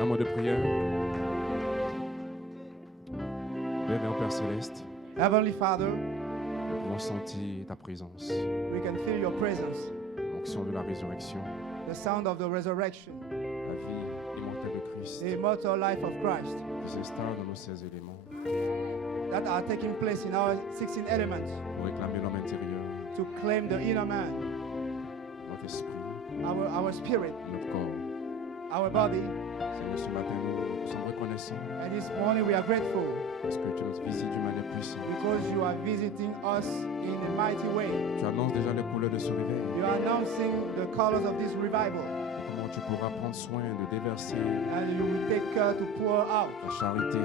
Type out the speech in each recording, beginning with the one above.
Un mot de prière. Révérend Père Céleste, Heavenly Father, nous pouvons sentir ta présence. we can feel your presence, L'onction de la résurrection, the sound of the resurrection, la vie immortelle de Christ the immortal life of Christ qui s'installe dans nos 16 éléments that are taking place in our 16 elements pour réclamer l'homme intérieur, to claim the inner man, notre esprit, our spirit, notre corps. our body. Seigneur, ce matin, nous sommes reconnaissants And this morning we are grateful parce que tu nous visites d'une manière puissante. because you are visiting us in a mighty way. Tu annonces déjà les couleurs de ce réveil. You are announcing the colors of this revival, Comment tu pourras prendre soin de déverser and you will take care to pour out la charité,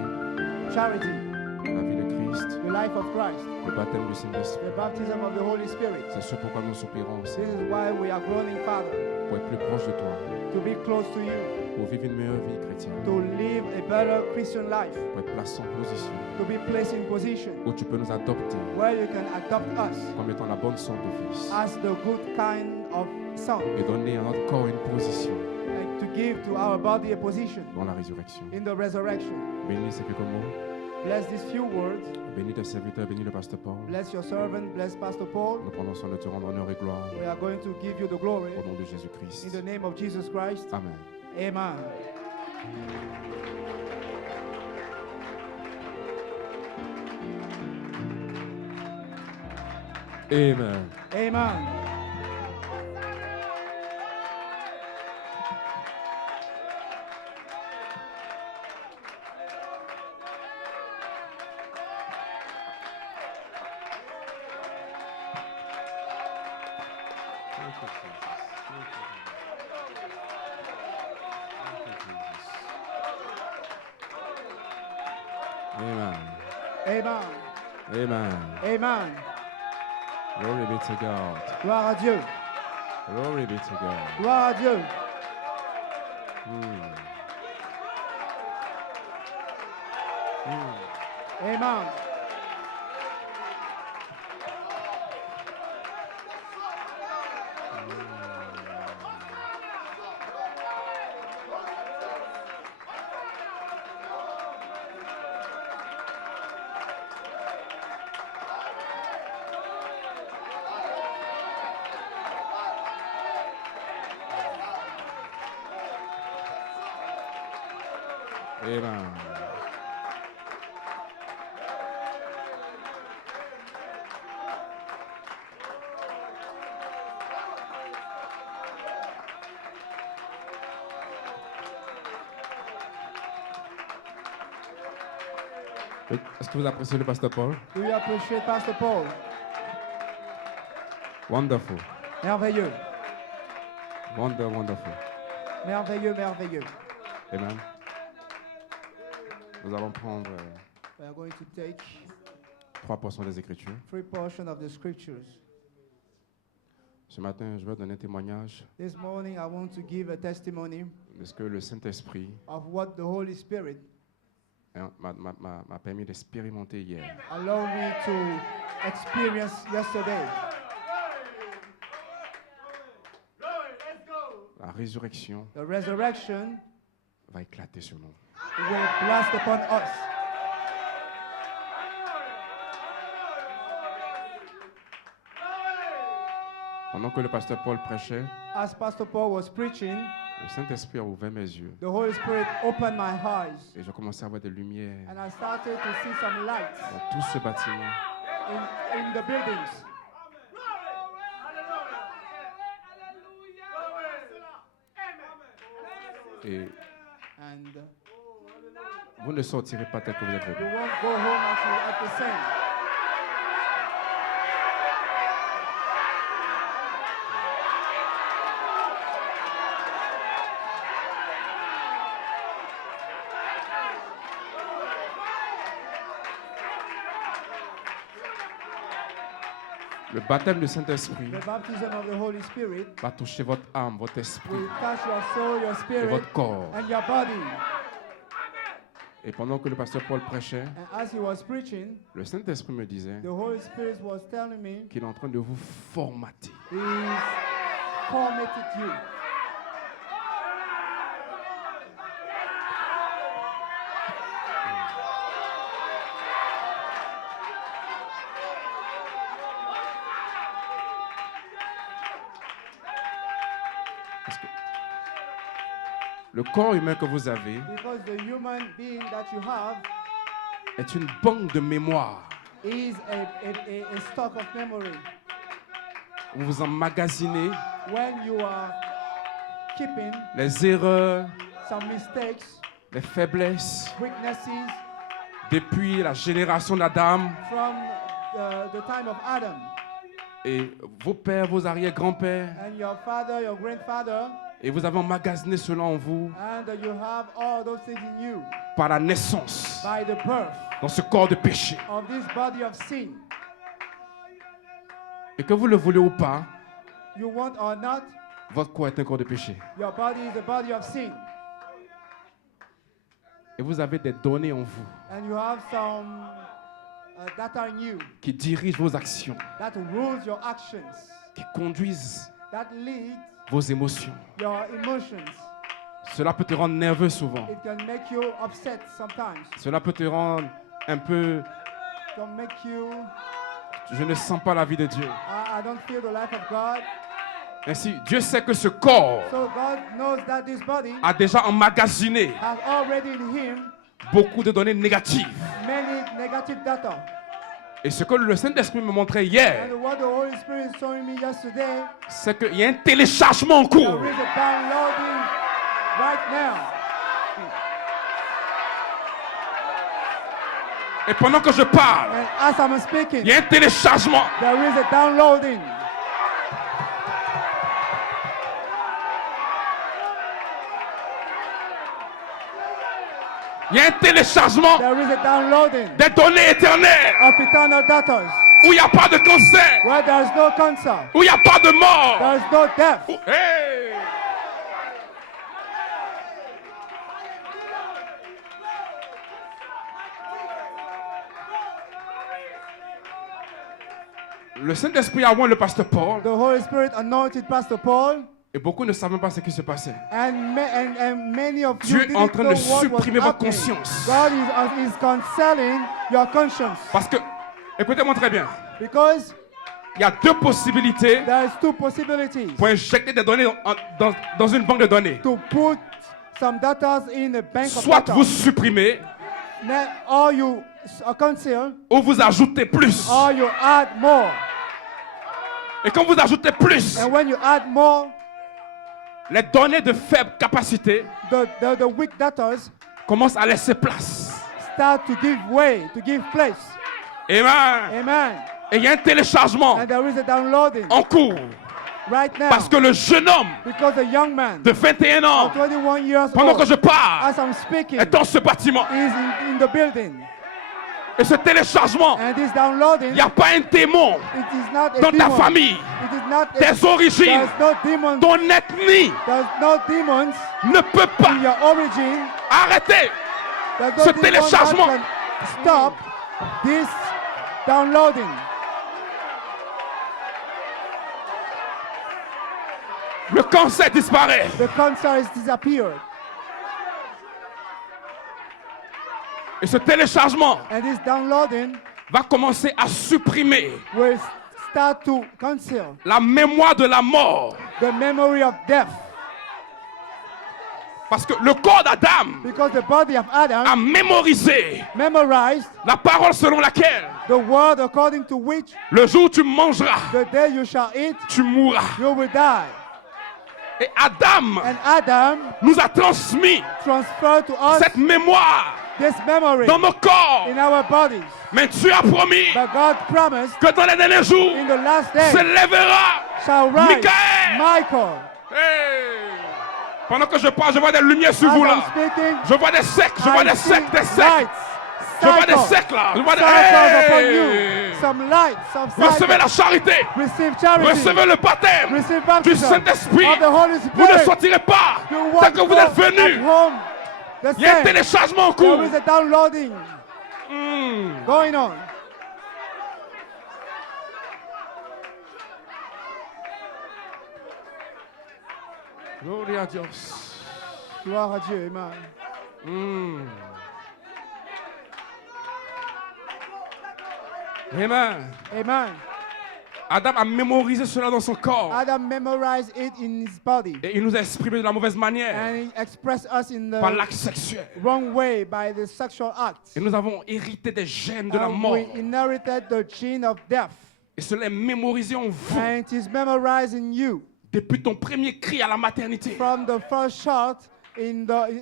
charity, la vie de Christ, the life of Christ, le baptême du Saint-Esprit. the baptism of the Holy Spirit. C'est ce pourquoi nous soupirons, This Seigneur, is why we are groaning, Father, pour être plus proche de toi, to be close to you, pour vivre une meilleure vie chrétienne, to live a better Christian life, pour être placé en position to be placed in position où tu peux nous adopter where you can adopt us comme étant la bonne sorte de fils as the good kind of son, et donner à notre corps une position and to give to our body a position dans la résurrection. in the resurrection. Bénis ces quelques mots, Bless these few words. bénis tes serviteurs, bénis le pasteur Paul. Bless your servant. Bless Pastor Paul. Nous prenons soin de te rendre honneur et gloire We are going to give you the glory au nom de in Jésus-Christ. the name of Jesus Christ. Amen. Amen. Amen. Amen. Amen. Amen. Amen. Amen. Glory be to God. Gloire à Dieu. Glory be to God. Gloire à Dieu. Amen. Amen. Est-ce que vous appréciez le pasteur Paul? Do you appreciate Pastor Paul? Wonderful. Merveilleux. Wonderful. Merveilleux, merveilleux. Amen. Nous allons prendre We are going to take 3% des Écritures. 3 portions of the scriptures. Ce matin, je vais donner un témoignage This morning I want to give a testimony de ce que le Saint-Esprit of what the Holy Spirit m'a permis d'expérimenter hier. allowed me to experience yesterday. La résurrection The resurrection va éclater sur nous. will blast upon us. Pendant que le pasteur Paul prêchait, As Pastor Paul was preaching, le Saint-Esprit a ouvert mes yeux the Holy Spirit opened my eyes et j'ai commencé à voir des lumières and I started to see some lights dans tout ce bâtiment. in the buildings. Et And vous ne sortirez pas tel que vous êtes you venu. won't go home at the same. Le baptême du Saint-Esprit The baptism of the Holy Spirit va toucher votre âme, votre esprit will touch your soul, your et spirit, votre corps. and your body. Et pendant que le pasteur Paul prêchait, And as he was preaching, le Saint-Esprit me disait the Holy Spirit was telling me qu'il est en train de vous formater. He's formatted you. Le corps humain que vous avez Because the human being that you have est une banque de mémoire. is a stock of memory. Vous vous emmagasinez When you are keeping les erreurs, some mistakes, les faiblesses weaknesses depuis la génération d'Adam from the time of Adam, et vos pères, vos arrière-grands-pères, and your father, your grandfather, et vous avez emmagasiné cela en vous and you have all those things in you par la naissance by the birth dans ce corps de péché. of this body of sin. Et que vous le voulez ou pas, You want or not, votre corps est un corps de péché. your body is a body of sin. Et vous avez des données en vous And you have some data in you qui dirigent vos actions, that rules your actions, qui conduisent that leads vos émotions. your emotions. Cela peut te rendre nerveux souvent. It can make you upset sometimes. Cela peut te rendre un peu... It can make you, Je ne sens pas la vie de Dieu. I don't feel the life of God. Ainsi, Dieu sait que ce corps So God knows that this body a déjà emmagasiné has already in him beaucoup de données négatives. many negative data. Et ce que le Saint-Esprit me montrait hier, And what the Holy Spirit is showing me yesterday, c'est qu'il y a un téléchargement en cours. there is a downloading right now. Et pendant que je parle, And as I'm speaking, il y a un téléchargement. there is a downloading. Il y a un téléchargement There is a downloading des données éternelles of eternal data où il n'y a pas de cancer, where there is no cancer, où il n'y a pas de mort. there is no death. Hey! Le Saint-Esprit a oint le pasteur Paul The Holy Spirit anointed Pastor Paul, et beaucoup ne savaient pas ce qui se passait. and many of Dieu you est en didn't train know de what was supprimer votre happening. conscience. God is cancelling your conscience Parce que, écoutez-moi très bien, because il y a deux possibilités there is two possibilities pour injecter des données dans une banque de données. to put some data in a bank of Soit data. vous supprimez Or you cancel, ou vous ajoutez plus. or you add more. Et quand vous ajoutez plus, And when you add more, les données de faible capacité the weak data commencent à laisser place. start to give way, to give place. Amen. Amen. Et il y a un téléchargement And there is a downloading en cours. right now. Parce que le jeune homme Because a young man de 21 ans, of 21 years pendant que old, je parle, as I'm speaking, est dans ce bâtiment. is in the building. Et ce téléchargement, And this downloading, il n'y a pas un démon it is not a dans ta demon. famille, It is not tes origines, there's no demon. ton ethnie There's no demons ne peut in pas your origin. arrêter There's no ce demon téléchargement. that can stop this downloading. Le cancer disparaît. The cancer has disappeared. Et ce téléchargement And this downloading va commencer à supprimer will start to cancel la mémoire de la mort. the memory of death. Parce que le corps d'Adam Because the body of Adam a mémorisé memorized la parole selon laquelle the word according to which le jour où tu mangeras, the day you shall eat, tu mourras. you will die. Et Adam And Adam nous a transmis transferred to us cette mémoire this memory dans nos corps. in our bodies. Mais tu as promis But God promised que dans les derniers jours, in the last day se lèvera shall rise Michael. Michael. Hey! Pendant que je parle, je vois des lumières sur As vous I'm là. speaking, Je vois des cercles, je vois I des see cercles, des cercles. lights, Je vois des cycles, cercles là. Je vois des... cycles upon Hey! you. Some light, some Recevez la cycles. charité. Receive charity. Recevez le baptême Receive du baptism Saint-Esprit. of the Holy Vous ne Spirit. sortirez pas You tant won't que vous go êtes venus. at home the Il y a un same. téléchargement en cours. There is a downloading going on. Gloria a Dios. Gloire à Dieu, amen. Amen. Amen. Adam a mémorisé cela dans son corps. Adam memorized it in his body. Et il nous a exprimé de la mauvaise manière And he expressed us in par the l'acte sexuel. wrong way by the sexual act. Et nous avons hérité des gènes de la And mort. we inherited the gene of death. Et cela est mémorisé en vous. And it is memorized in you Depuis ton premier cri à la maternité. from the first shot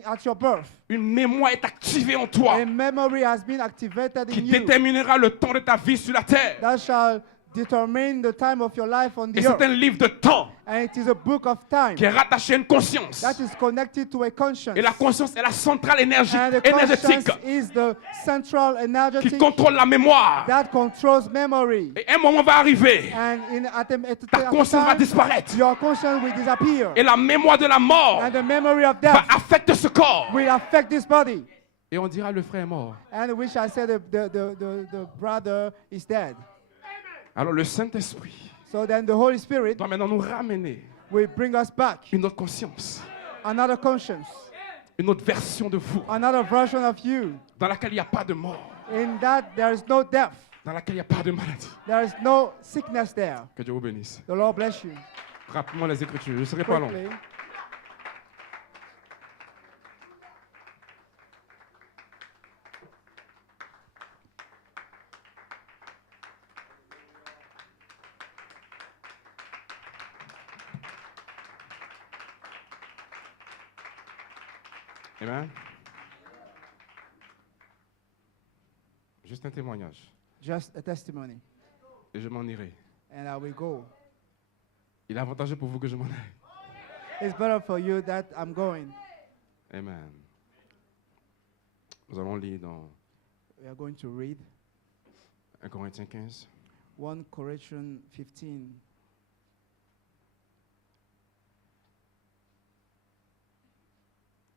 at your birth. Une mémoire est activée en toi A memory has been activated qui in you déterminera le temps de ta vie sur la terre. that shall determine the time of your life on Et the c'est un earth. livre de temps And it is a book of time qui est rattaché à une conscience. that is connected to a conscience. Et la conscience est la centrale And the énergétique conscience is the central qui energetic contrôle la mémoire. that controls memory. Et un moment va arriver, And ta conscience va time, disparaître. your conscience will disappear. Et la mémoire de la mort And the memory of va death affecter ce corps. will affect this body. Et on dira le frère est mort. And we shall say the brother is dead. Alors le Saint-Esprit So then the Holy Spirit doit maintenant nous ramener will bring us back une autre conscience, another conscience, une autre version de vous, another version of you. dans laquelle il n'y a pas de mort, In that there is no death, dans laquelle il n'y a pas de maladie. there is no sickness there. Que Dieu vous bénisse. The Lord bless you. Rappelez-moi les Écritures, je ne serai pas long. Quickly. Amen. Juste un témoignage. Just a testimony. Et je m'en irai. And I will go. Il est avantageux pour vous que je m'en aille. It's better for you that I'm going. Amen. Nous allons lire dans We are going to read 1 Corinthiens 15. 1 Corinthians 15.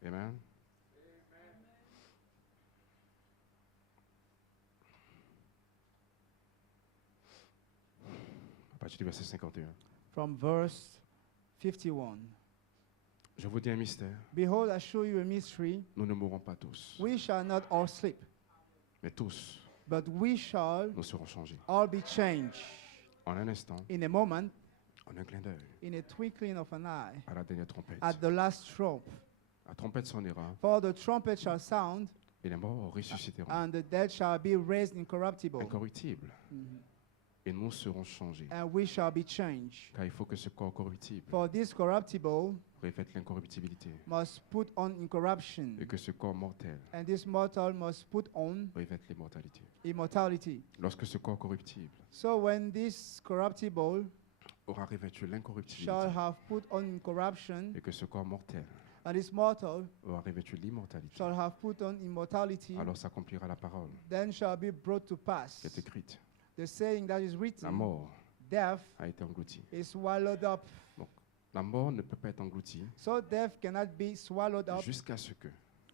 Amen. À partir du verset 51. From verse 51. Je vous dis un mystère. Behold, I show you a mystery. Nous ne mourrons pas tous, We shall not all sleep, mais tous, but we shall nous serons changés. all be changed En un instant, in a moment, en un clin d'œil, in a twinkling of an eye, à la dernière trompette. at the last trump. La trompette sonnera For the trumpet shall sound, et les morts ressusciteront, and the dead shall be raised incorruptible, incorruptibles, et nous serons changés. and we shall be changed. Car il faut que ce corps corruptible For this corruptible revête l'incorruptibilité must put on incorruption, et que ce corps mortel and this mortal must put on revête l'immortalité. immortality. Lorsque ce corps corruptible So when this corruptible aura revêtu shall l'incorruptibilité have put on incorruption, et que ce corps mortel and this mortal aura revêtu l'immortalité, shall have put on immortality, alors s'accomplira la parole then shall be brought to pass qui est écrite. the saying that is La written, mort death a été engloutie. is swallowed up. Donc, la mort ne peut pas être engloutie So death cannot be swallowed up jusqu'à ce que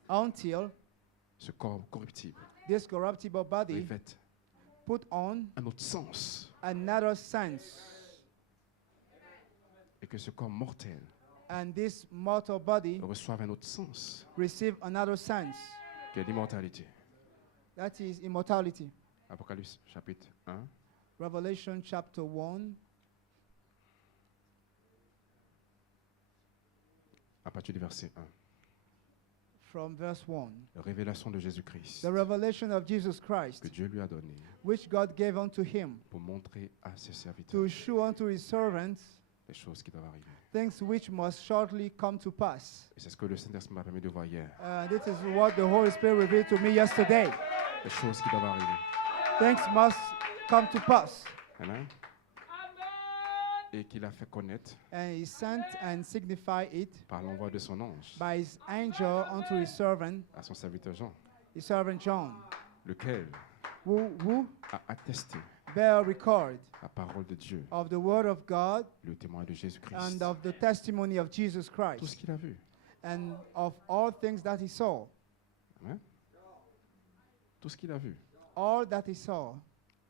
until ce corps corruptible this corruptible body revête put on un autre sens another sense, et que ce corps mortel and this mortal body reçoive un autre sens receive another sense, qui est l'immortalité. that is immortality. Apocalypse chapitre 1, Revelation chapter 1, à partir du verset 1. from verse 1. La révélation de Jésus-Christ The revelation of Jesus Christ, que Dieu lui a donnée which God gave unto him, pour montrer à ses to serviteurs show unto his servants les choses qui doivent arriver. things which must shortly come to pass. Et c'est ce que le Saint-Esprit m'a permis de voir hier. This is what the Holy Spirit revealed to me yesterday. Les choses qui doivent arriver. Things must come to pass. Amen. Et qu'il a fait connaître And he sent and signified it par l'envoi de son ange by his angel unto his servant John, lequel who a attesté bear record la parole de Dieu, of the word of God le témoin de Jésus-Christ. and of the testimony of Jesus Tout ce Christ, qu'il a vu. and of all things that he saw. Amen. Tout ce qu'il a vu. All that he saw,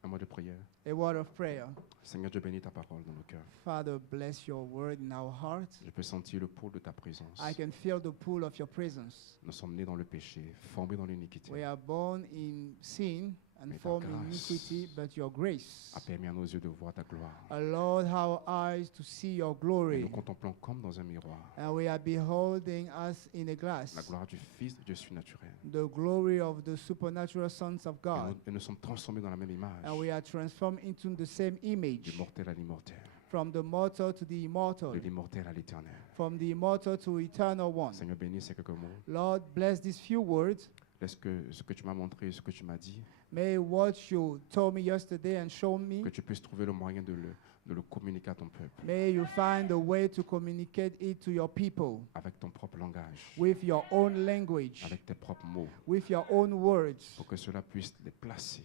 Un mot de prière. a word of prayer. Seigneur, Dieu bénis ta parole dans nos cœurs. Father, bless your word in our hearts. Je peux sentir le pôle de ta présence. I can feel the pull of your presence. Nous sommes nés dans le péché, formés dans We l'iniquité. are born in sin and Mais ta form grâce iniquity, but your grace a permis à nos yeux de voir ta gloire. allowed our eyes to see your Et glory. nous contemplons comme dans un miroir And we are beholding us in a glass, la gloire du Fils de Dieu surnaturel. the glory of the supernatural sons of Et God. nous sommes transformés dans la même image, And we are transformed into the same du image, mortel à l'immortel, from the mortal to the immortal, de l'immortel à l'éternel. from the immortal to eternal one. Seigneur, bénis ces quelques mots. Lord, bless these few words. Laisse que ce que tu m'as montré, ce que tu m'as dit, May what you told me yesterday and shown me, que tu puisses trouver le moyen de le communiquer à ton peuple may you find a way to communicate it to your people avec ton propre langage, with your own language, avec tes propres mots, with your own words, pour que cela puisse les placer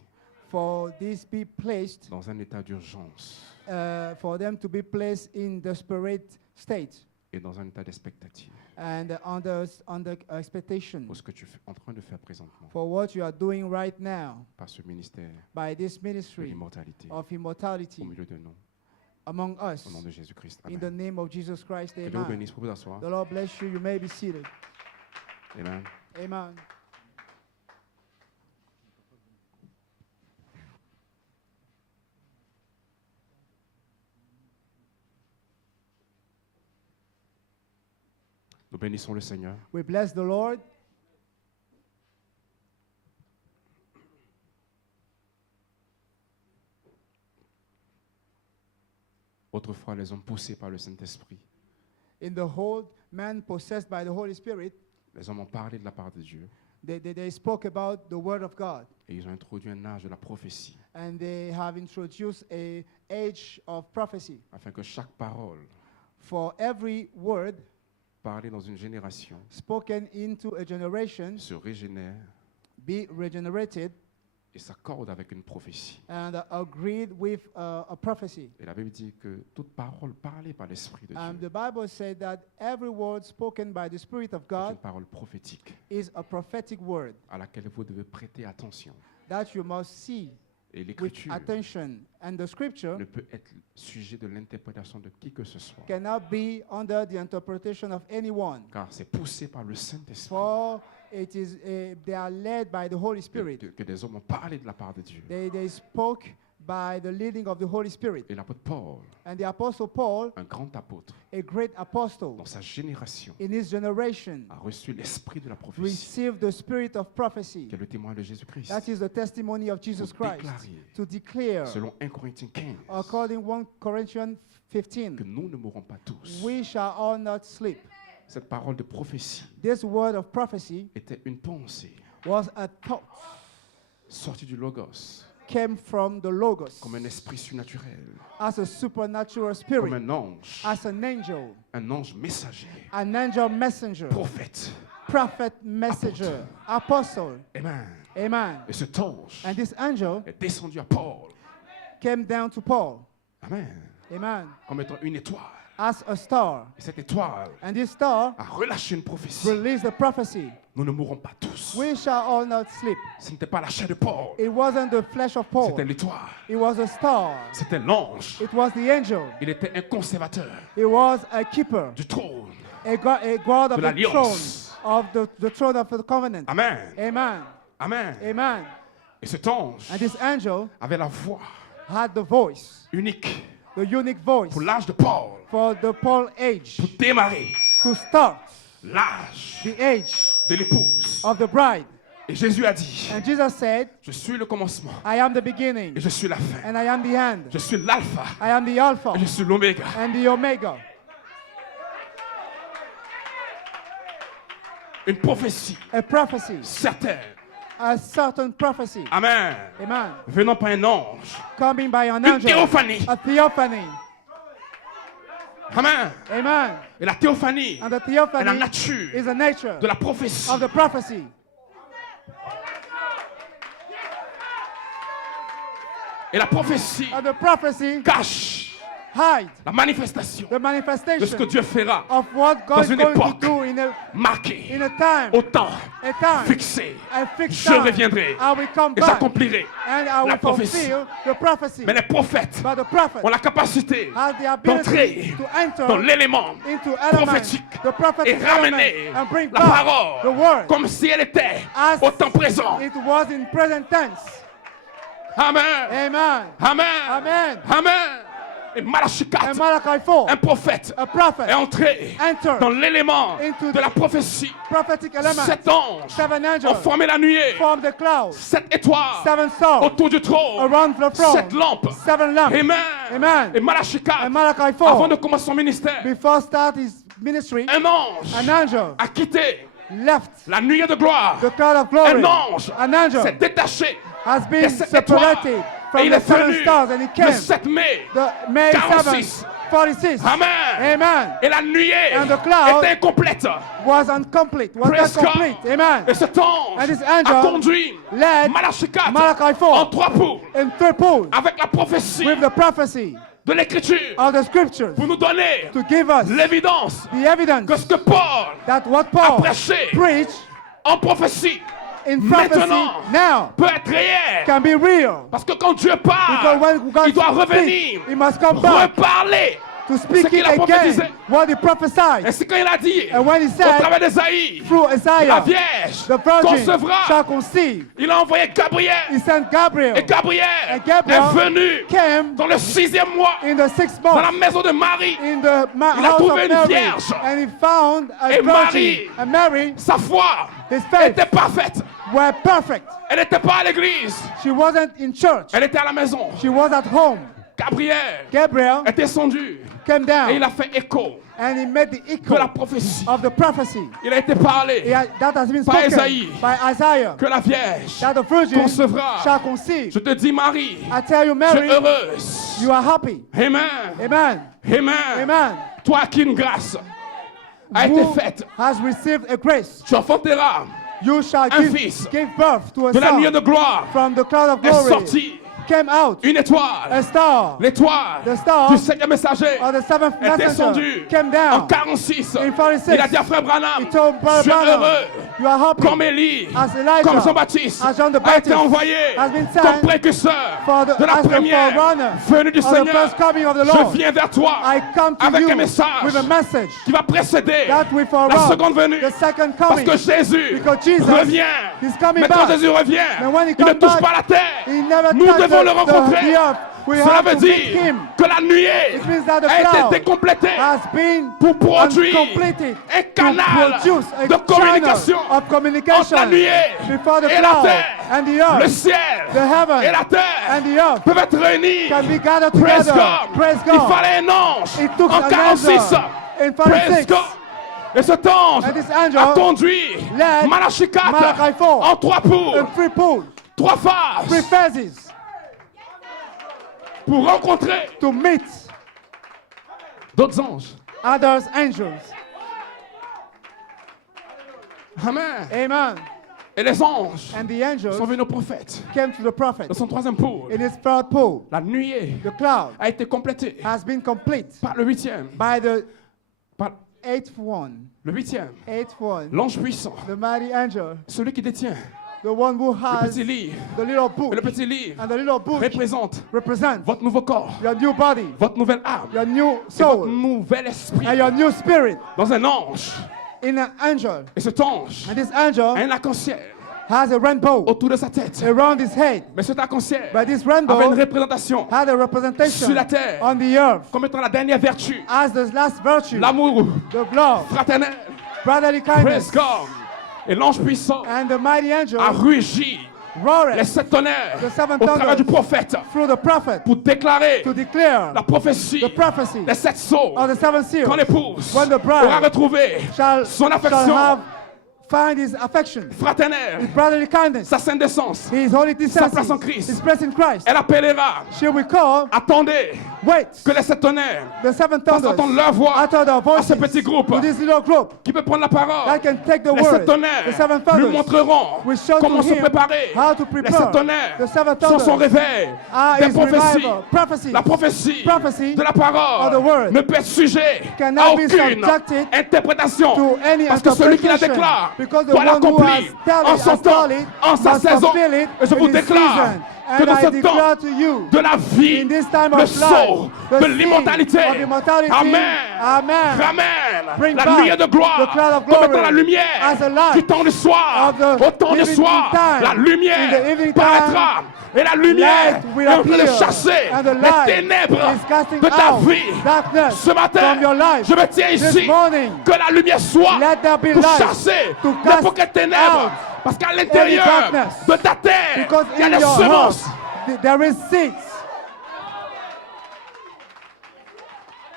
for this be placed, dans un état d'urgence for them to be placed in desperate state et dans un état d'expectative and under expectation pour ce que tu es en train de faire présentement for what you are doing right now par ce ministère by this de ministry l'immortalité of au immortality milieu de nous, among us. au nom de Jésus-Christ. In the Amen. name of Jesus Christ, Que Dieu vous amen. bénisse. Vous pouvez vous asseoir. The Lord bless you. You may be seated. Amen. Amen. Nous bénissons le Seigneur. We bless the Lord. Autrefois, les hommes poussés par le Saint-Esprit, In the whole man possessed by the Holy Spirit, les hommes ont parlé de la part de Dieu they spoke about the Word of God. et ils ont introduit un âge de la prophétie And they have introduced a age of prophecy. afin que chaque parole For every word parlée dans une génération spoken into a generation se régénère be regenerated et s'accorde avec une prophétie. and agreed with a prophecy. Et la Bible dit que toute parole parlée par l'Esprit de And Dieu the Bible said that every word spoken by the Spirit of est God une parole prophétique is a prophetic word à laquelle vous devez prêter attention. that you must see Et with l'Écriture attention. And the scripture ne peut être sujet de l'interprétation de qui que ce soit, cannot be under the interpretation of anyone. car c'est poussé par le Saint-Esprit For it is, they are led by the Holy Spirit. que des hommes ont parlé de la part de Dieu. They spoke by the leading of the Holy Spirit. Et l'apôtre Paul, And the Apostle Paul, un grand apôtre, a great apostle dans sa génération, in his generation, a reçu l'esprit de la prophétie, received the spirit of prophecy. qui est le témoin de Jésus-Christ, That is the testimony of Jesus pour Christ. déclarer, To declare, selon 1 Corinthiens 15, according 1 Corinthians 15, que nous ne mourrons pas tous. we shall all not sleep. Cette parole de prophétie This word of prophecy était une pensée was a thought, sortie du Logos, came from the Logos, comme un esprit surnaturel, as a supernatural comme spirit, un ange as an angel messager, messenger, prophète. prophet, messenger, apostle. Amen. Amen. Et cet ange And this angel est descendu à Paul, came down to Paul. amen, Amen. comme étant une étoile. As a star. Et cette étoile And this star a relâché une prophétie. released the prophecy. Nous ne mourrons pas tous. We shall all not sleep. Ce n'était pas la chair de Paul, It wasn't the flesh of Paul. c'était l'étoile, It was a star. c'était l'ange. It was the angel. Il était un conservateur It was a keeper. du trône. A God of De the l'alliance. throne. Of the throne of the covenant. Amen. Amen. Amen. Amen. Et cet ange And this angel avait la voix had the voice, unique the unique voice pour l'âge de Paul, for the Paul age, pour démarrer to start l'âge the age de l'épouse. of the bride. Et Jésus a dit, And Jesus said, je suis le commencement I am the beginning et je suis la fin. and I am the end. Je suis l'alpha I am the Alpha et je suis l'oméga. and the Omega. Une prophétie A prophecy, certaine. a certain prophecy. Amen. Amen. Venant par un ange. Coming by an Une angel. théophanie. A theophany. Amen. Amen. Et la théophanie And the est la theophany nature is the nature de la prophétie. of the prophecy. Et la prophétie And the prophecy cache hide la manifestation the de ce que manifestation Dieu fera of what God dans is une going to époque do in marquée a time, au temps a time, fixé. a fixed Je time. reviendrai I will come et back j'accomplirai and I will la prophétie. fulfill the prophecy. Mais les prophètes But the prophet ont la capacité has the d'entrer ability to enter dans l'élément into elements, prophétique the prophetic et ramener element, and bring la back the parole word comme si elle était as au temps présent. it was in present tense. Amen. Amen. Amen. Amen. Amen. Et Malachi 4, And Malachi 4, un prophète a prophet est entré entered dans l'élément into de la prophétie. prophetic element. 7 anges 7 ont angels formé la nuée. formed the clouds. 7 étoiles 7 stars autour du trône. around the throne. 7 lampes. 7 lamps. Amen. Amen. Et Malachi 4, And Malachi avant 4, de commencer son ministère, before start his ministry, un ange an angel a quitté left la nuée de gloire. the cloud of glory. Un ange An angel s'est détaché has des been 7 separated étoiles. from Et il the est 7 venu stars, and he le came 7 mai. the May 46. 7th, 46. Amen. Amen. Et la nuée And the cloud était incomplète. Was incomplete, was not Praise God. complete. Amen. Et cet ange And this angel a conduit led Malachi 4 Malachi 4 en 3 poules in 3 pools avec la prophétie with the prophecy de l'écriture of the scriptures pour nous donner to give us l'évidence the evidence que ce que Paul that what Paul prêché preached en prophétie in prophecy maintenant now peut être réel. can be real. Parce que quand Dieu Because parle, when God il doit speaks, revenir, he must come back reparler. to ce speak qu'il it a prophétisé. again, what he Et prophesied. c'est quand il a dit, And when he au said, travers d'Esaïe, through la Isaiah, Vierge the virgin concevra. shall conceive. Il a envoyé Gabriel. He sent Gabriel Et Gabriel And Gabriel est venu came dans le 6e mois in the 6th dans la month maison de Marie. in the Il a house trouvé of une Mary, vierge. and he found a Et virgin. Marie, And Mary, sa foi his faith, était parfaite. were perfect. Elle n'était pas à l'église. She wasn't in church. Elle était à la maison. She was at home. Gabriel Gabriel est descendu came et il down a fait écho and he made the de la echo prophétie. of the prophecy. Il a été parlé That has been Par spoken Isaïe. by Isaiah. que la Vierge That the virgin concevra. shall conceive. Je te dis, Marie, I tell you, tu es Mary, heureuse. you are happy. Amen. Amen. Amen. Amen. Toi à qui une grâce a été Who faite, has received a grace, tu enfanteras. you shall Un fils give birth to a De la nuée son de gloire from the cloud of est glory. sortie Came out une étoile. a star. L'étoile The star du 7e messager of the 7th est descendue messenger came en down. 46. In 46, Il a dit à frère Branham, He told Brother je suis Branham, heureux you are happy comme Élie, as Elijah, comme Jean-Baptiste as John the a Baptist été envoyé has been sent comme précurseur for the, de la as the première forerunner venue du of the Seigneur. first coming of the Je Lord. viens vers toi I come to avec you un message with a message qui va précéder that will la forerun seconde venue. the second Parce coming. que Jésus Because Jesus revient. is coming Mais quand back. Jésus revient, And when he il ne comes touche back, pas la terre. He never Nous touched devons le the rencontrer. earth. We Cela have veut to meet dire him. que la nuée It means that the a été cloud décomplétée has been pour produire uncompleted un to canal produce a de communication channel of entre communication la nuée before the et la cloud terre. and the Le earth. ciel The heaven et la terre and the earth peuvent être réunis. can be gathered Praise together. God. Praise Il God. fallait un ange It took en an 46. angel in Praise 46. God. Et cet ange And this angel a conduit led Malachi 4 Malachi 4 en 3 poules, in 3 pools, 3 3 phases phases pour rencontrer to meet d'autres anges. others angels. Amen. Amen. Et les anges And the sont angels venus au prophète. came to the prophet Dans son 3e poule, in his third pool. la nuée The cloud a été complétée has been complete par le 8e. by the Par 8th one. le 8e. 8th one. L'ange puissant, The mighty angel, celui qui détient the one who le has petit livre. the little Et book, le petit livre and the little book représente represents votre nouveau corps, your new body, votre nouvelle âme, your new et votre soul, nouvel esprit and your new spirit dans un ange. in an angel. Et cet ange And this a angel un arc-en-ciel has a rainbow autour de sa tête. around his head. Mais cet arc-en-ciel But this avait une rainbow représentation had a sur representation la terre on the earth comme étant la dernière vertu, as the last virtue, l'amour the love, fraternel. brotherly Praise kindness. God. Et l'ange puissant And the mighty angel a rugi les roared 7 tonnerres The seven au travers thunders. du prophète through the prophet pour déclarer to declare la prophétie the prophecy des 7 sceaux. of the 7 seals. Quand l'épouse When the bride aura retrouvé shall son affection find his affection, fraternelle, brotherly kindness, sa sainte décence, his holy sa place en decency, Christ. his place in Christ. Elle appellera, She will call, attendez wait, que les 7 tonnerres the 7 fassent thunders entendre leur voix utter their à voices ce petit groupe to this little group qui peut prendre la parole. that can take the Les 7 word. tonnerres The 7 lui thunders montreront will show comment to se him préparer. how to Les prepare. 7 tonnerres The 7 sont son thunders réveil are des his prophéties. revival, prophecy. La prophétie Prophecy de la of the parole word ne peut être sujet cannot à be aucune subjected interprétation. to any Parce que celui qui la interpretation, déclare because the doit one who l'accomplir has told en it, son has temps, told it, en sa must saison. fulfill it Et je in vous his déclare season. que And dans I ce declare temps to you, de la vie, in this time le of saut life, de the l'immortalité, seed of immortality, Amen, Amen. ramène Bring la back lumière de gloire, the cloud of comme glory étant la lumière as a light du temps du soir. of the Au temps du evening soir, time. la In the lumière evening paraîtra. Et la lumière light will est en train de appear, chasser and the les light ténèbres is casting de ta out vie. darkness Ce matin, from your life. je me tiens This ici. morning, Que la lumière soit let there be pour light chasser to n'importe cast quelle ténèbre. out Parce qu'à l'intérieur darkness. de ta terre, because il y a in des your semences. heart there is seeds.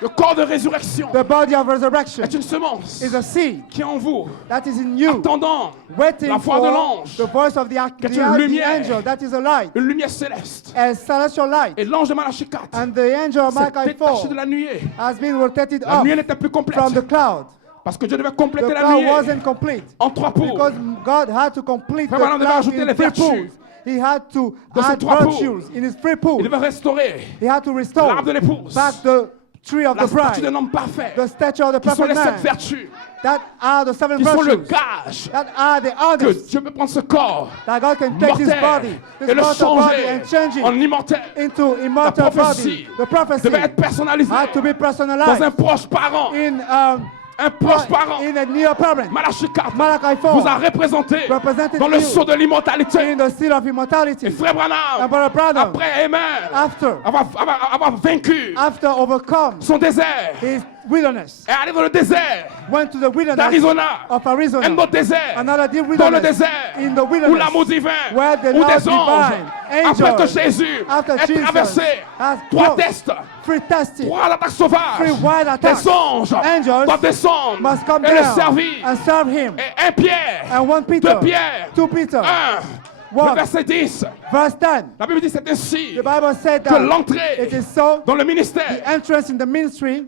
Le corps de résurrection The body of resurrection est une semence is a seed qui est en vous, that is in you, attendant waiting la voix for de l'ange, the voice of the est une lumière. angel that is a light, une lumière céleste. a celestial light. Et l'ange de Malachie 4 And the angel of s'est Malachi détaché 4 de la nuée. has been rotated La up nuée n'était plus complète. from the cloud. Parce que Dieu devait The compléter la cloud nuée wasn't complete en 3 pots. because God had to complete the Frère Branham devait cloud ajouter in les 3 vertus pools. He had to dans ces add 3 pots. virtues in his 3 Il pools. devait restaurer He had to restore l'arbre de l'épouse, back the tree of la the statue bride, d'un homme parfait, the statue of the qui sont perfect les 7 man. vertus, That are the 7 qui sont le virtues. gage That are the que honors Dieu peut prendre ce corps that God can take this mortel body, et this le mortal body, changer and change en it immortel. into La immortal prophétie body. The prophecy devait être personnalisée had to be dans un personalized proche parent. in Un proche parent. in a near parent. Malachie 4 Malachi vous a 4 représenté represented dans le you sceau de l'immortalité. in the seal of Et immortality. frère Branham, And Brother Branham, après Amen, after avoir vaincu overcome son désert, his wilderness, et aller dans le désert went to the wilderness d'Arizona, of Arizona, un autre désert, another deep dans le wilderness, désert, in the où wilderness, l'amour divin, where the où love des anges, divine, après que angels, Jésus after ait Jesus traversé has 3 crossed tests, free testing, 3 attaques sauvages, 3 wild attacks, des anges angels doivent descendre must come et le down servir. and serve him. Et 1 Pierre, And 1 Peter, 2 Pierre, 2 Peter, 1, le One. verset 10, verse 10. la Bible dit c'est ainsi The Bible said que that l'entrée it is so, dans le the ministère entrance in the ministry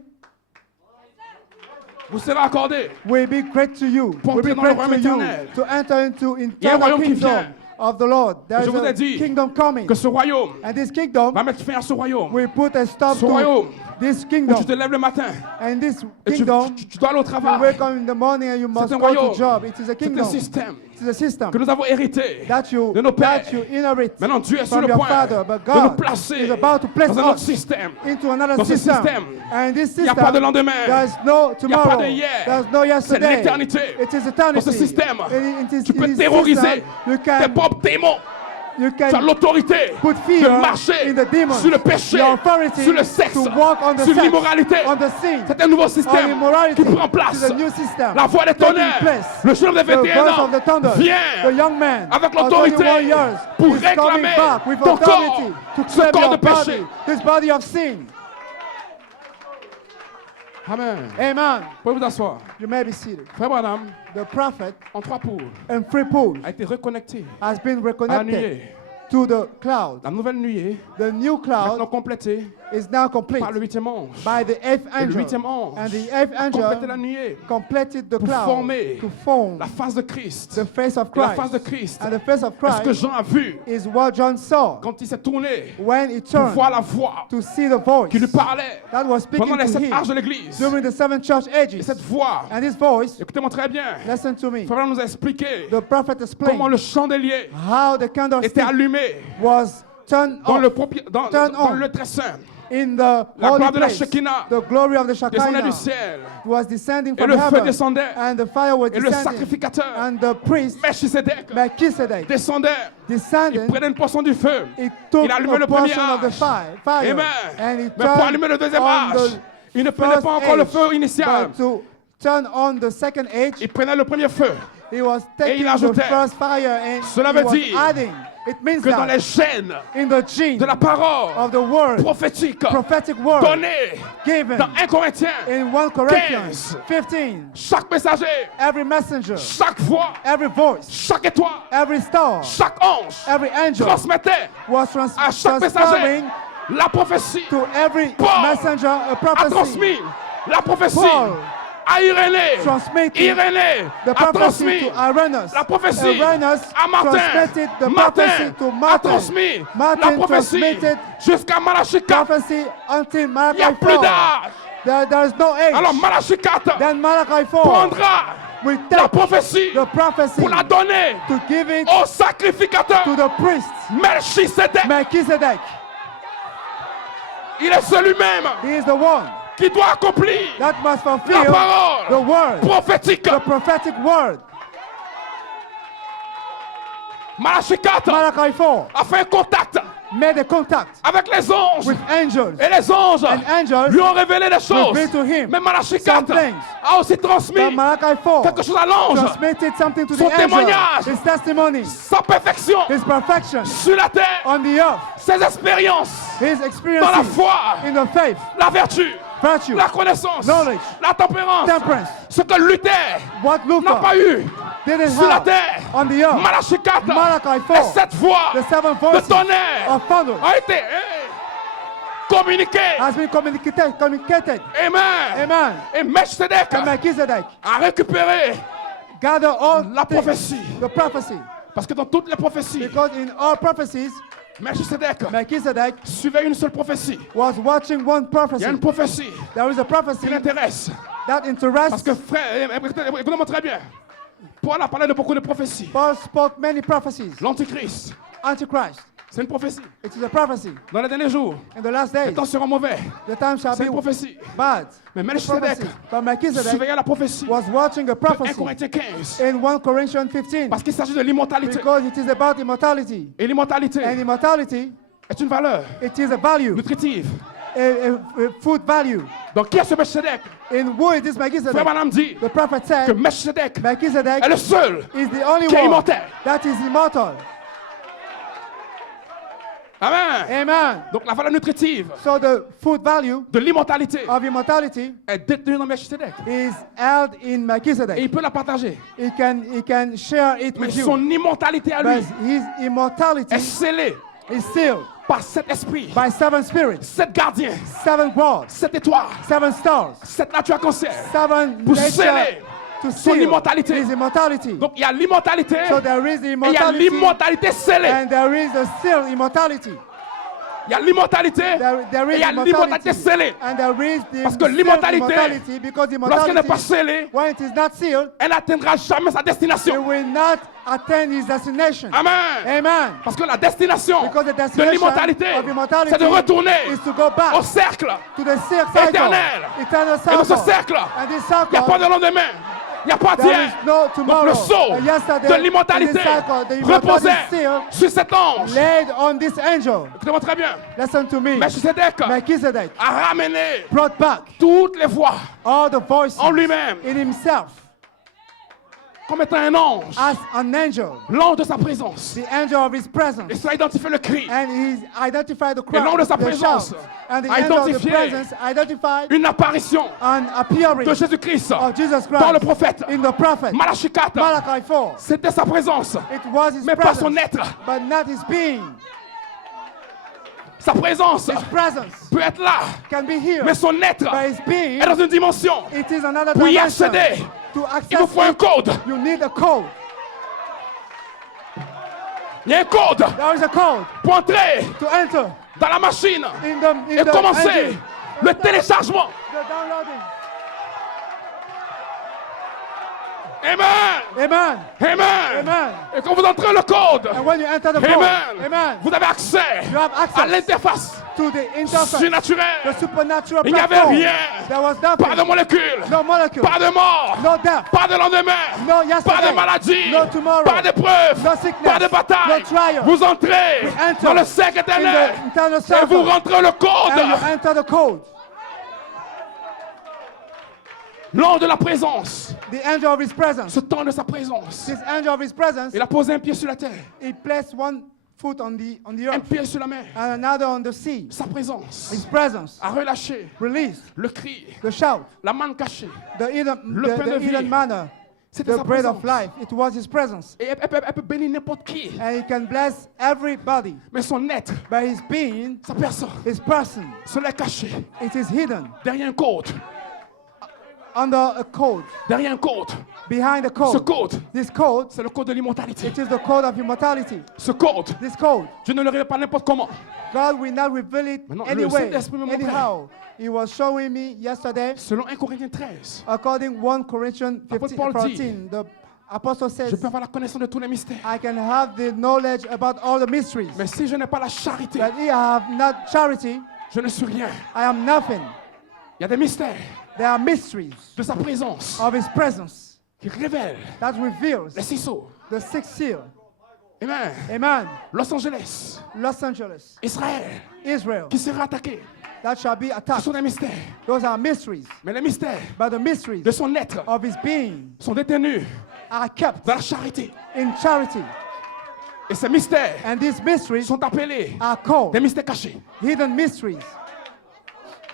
vous sera accordée. will be great to you, Pour will be entrer dans le great royaume to you, éternel. to enter into Il y a un eternal royaume qui kingdom vient. of the Lord. There Je is vous ai a dit kingdom coming, que ce royaume and this kingdom va mettre fin à ce royaume. will put a stop Ce to royaume this où kingdom. tu te lèves le matin And this et kingdom, tu dois aller au you travail. wake up in the morning and you must un go royaume. to job. It is a C'est un kingdom. système It is a system que nous avons hérité that you de nos pères. inherit Maintenant, Dieu est sur from le your point father, but de nous God placer is about to place dans un autre us système. into another Dans ce system. système, And this il n'y a system, pas de lendemain. there's no Il n'y a pas tomorrow. de hier. There's no C'est yesterday. l'éternité. It is Dans eternity. ce système, It is tu peux in this terroriser system, you tes can, propres démons. you Tu as can l'autorité put de fear marcher in the demons, sur le péché, the authority sur le sexe, to walk on the sur sex, l'immoralité. on the sin, C'est un nouveau on système immorality. qui prend It place. is a new system. La voix des taking tonnerres, place. le jeune de The 21 voice ans of the thunder, the vient young man avec of 21 l'autorité years pour is coming réclamer back with ton authority corps, to ce claim corps your de péché. body, this body of sin. Amen. Amen. Pouvez vous asseoir. You may be seated. Frère Branham, The prophet en 3 pots, and 3 pools a été reconnecté has been à la reconnected nuée. to the cloud. La nouvelle nuée, The new maintenant cloud complétée is now complete par le 8e ange. by the 8th Et le angel. 8e ange And the 8th a complété la angel nuée completed the pour cloud former to form la face de Christ. the face of Et la Christ. face de Christ And the face of est ce que Christ Jean a vu is what John saw quand il s'est tourné when he pour turned voir la voix to see the voice qui lui parlait that was speaking pendant les to 7 âges de him l'Église. during the 7 church Et ages. cette voix, And this voice, écoutez-moi très bien, listen to me, Frère nous a expliqué the prophet comment explained le chandelier how the était candlestick allumé was turned dans off dans on. le très saint. in the La holy gloire de la place. Shekinah The glory of the descendait du Shekinah ciel. was descending Et from le feu heaven, descendait. and the fire was Et le descending, sacrificateur, and the priest Melchisedec, Melchizedek descendait. Il descended. prenait une portion du feu. He took Il allumait a le premier portion of the âge. fire, Amen. and he Mais pour turned allumer le deuxième on âge, the il ne prenait first pas encore le age, feu initial. but to turn on the second age, Il prenait le premier feu. he was taking il the ajoutait. first fire and Cela he veut was dire adding. It means Que dans les that chaînes in the gene de la parole of the word, prophétique prophetic word donnée given dans 1 Corinthiens, in 1 Corinthians 15, 15, chaque messager, every messenger, chaque voix, every voice, chaque étoile, every star, chaque ange every angel transmettait was à chaque messager transferring la prophétie. to every Paul messenger a A prophecy. transmis la prophétie Paul à Irénée. transmitted Irénée the a prophecy transmis to Irenaeus. la prophétie Irenaeus à Martin. transmitted the Martin prophecy to a Martin. transmis la Martin prophétie transmitted jusqu'à Malachie 4. prophecy until Il n'y Malachi a plus 4. d'âge. There is no age. Alors Malachie 4 Then Malachi 4 prendra we la take prophétie the prophecy pour la donner to give it au sacrificateur to the priest, Melchisedec. Melchizedek. Il est celui-même He is the one qui doit accomplir that must la fulfill the parole word, prophétique. the prophetic word. Malachi 4 Malachi 4 a fait un contact made a contact avec les anges. with angels. Et les anges And angels lui ont révélé des choses. revealed to him Mais Malachi some 4 things. a aussi transmis But Malachi 4 quelque chose à l'ange. transmitted something to the Son angel, témoignage. his testimony, Sa perfection his perfection sur la terre. on the earth, Ses expériences his dans la experiences foi, in the faith, la vertu, virtue, la connaissance, knowledge, la tempérance. temperance, Ce que Luther what n'a pas Luther eu didn't sur la have terre. on the earth. Malachi 4 Malachi et 4, cette voix the seven de voices tonnerre of thunder a été communiquée. has been communicated. Amen. Amen. Et Melchizedek And Melchizedek a récupéré gather all la things, prophétie. the prophecy, Parce que dans toutes les prophéties, because in all prophecies, Melchizedek Melchizedek suivait une seule prophétie. was watching one Il y a prophecy. une prophétie There is a prophecy qui l'intéresse. that Parce interests. que frère, écoutez-moi très bien. Paul a parlé de beaucoup de prophéties. Paul spoke many prophecies. L'Antichrist, Antichrist, c'est une prophétie. it is a prophecy. Dans les derniers jours, In the last les days, temps seront mauvais. the time shall C'est be une prophétie. bad. Mais Prophecy. Melchizedek But Melchizedek surveillait la prophétie. was watching a 1 prophecy Corinthiens 15. in 1 Corinthians 15 Parce qu'il s'agit de l'immortalité. because it is about immortality. Et l'immortalité And immortality, est une valeur it is a value, nutritive. a food value. Donc, qui est ce Melchizedek? In who is this Frère Melchizedek? Madame dit The prophet que said Melchizedek Melchizedek est le seul is the only qui est one immortel. that is immortal. Amen. Amen. Donc, la valeur nutritive So the food value de l'immortalité of immortality est détenue dans Melchizedek. is held in Et Melchizedek. il peut la partager. He can share it Mais with you. son immortalité à lui But his immortality est scellée is sealed par cet esprit, by 7 spirits, cet gardien, 7 gods, cette étoile, 7 stars, cette nature concert. 7 Pour nature sceller to son seal immortalité. his immortality. Donc il y a l'immortalité So there is the et il y a immortality l'immortalité scellée. and there is the sealed immortality. Il y a l'immortalité There et il is y a l'immortalité scellée. and there is the Parce que sealed l'immortalité, immortality because Lorsqu'elle n'est pas immortality, scellée, when it is not sealed, elle n'atteindra jamais sa it destination. will not attain his destination. Amen. Amen. Parce que la destination Because the de destination l'immortalité, of immortality c'est de retourner is to go back au cercle. to the cycle, éternel. eternal Et dans ce cycle. cercle, And this il n'y a pas cycle, de lendemain. Il n'y a pas there d'hier. is no Donc tomorrow. le sceau And yesterday, de in l'immortalité this cycle, the immortality reposait seal sur cet ange. laid on this angel. Écoutez-moi très bien. Listen to me. Melchizedek Melchizedek a ramené brought back toutes les voix all the voices en lui-même in himself comme étant un ange. as an angel, L'ange de sa présence. the angel of his presence. Et cela identifie le cri. And he identified the Et l'ange de crowd, sa the présence shout. And the a angel of the identifié presence identified Une apparition an appearing de Jésus-Christ of Jesus dans le Christ prophète. in the prophet. Malachi 4. Malachi 4. C'était sa présence, It was his mais pas son presence, être. but not his being. Sa présence His presence peut être là, can be here, mais son être but his being, est dans une dimension. it is another Pour y dimension. accéder, To il vous access faut un it, code. you need a code. Il y a un code There is a code pour entrer to enter dans la machine in et the commencer engine. le téléchargement. The downloading. Amen. Amen. Amen. Amen. Et quand vous entrez le code, And when you enter the code, Amen. amen, Vous avez accès you have à access l'interface to the interface, the surnaturelle. supernatural Il n'y avait platform. rien. There was Pas de nothing. molécules, No molecule. pas de mort, No death. pas de lendemain, No pas yesterday. de maladie, No tomorrow. pas d'épreuve, No sickness. pas de bataille. No trial. Vous entrez enter dans le cercle In éternel the internal et vous circle. rentrez le And you code. enter the code. L'ange de la présence, The angel of his presence. ce temps de sa présence, This angel of his presence, il a posé un pied sur la terre, he placed one foot on the un earth pied sur la mer. and another on the sea. Sa présence His presence a relâché released le cri, the shout, la manne cachée. the hidden, Le pain de the hidden vie. manna, C'était the sa bread présence. of life. It was his presence. Et elle peut bénir n'importe qui. And he can bless everybody. Mais son être, But his being, sa personne, his person, cela est caché it is hidden derrière un code. under a code. Derrière un code. Behind the Ce code. code, This code, c'est le code de l'immortalité. it is the code of immortality. Ce code, This code, Dieu ne le révèle pas n'importe comment. God will not reveal it Maintenant, le anyway, Saint-Esprit me montrait. anyhow. He was showing me yesterday, Selon 1 Corinthiens 13, according 1 Corinthians L'apôtre 15, Paul dit, 14, the apostle je says, peux avoir la connaissance de tous les mystères. I can have the knowledge about all the mysteries. Mais si je n'ai pas la charité, But if I have not charity, je ne suis rien. I am nothing. Il y a des mystères There are mysteries de sa présence of His presence qui révèlent that reveals les ciseaux. the sixth seal. Amen. Amen. Los Angeles, Los Angeles, Israël, Israel, qui sera attaqué. that shall be Ce attacked. sont des mystères. Those are mysteries. Mais les mystères But the mysteries de son être of His being sont détenus are kept dans la charité. in charity. Et ces mystères And these mysteries sont appelés are called des mystères cachés. hidden mysteries.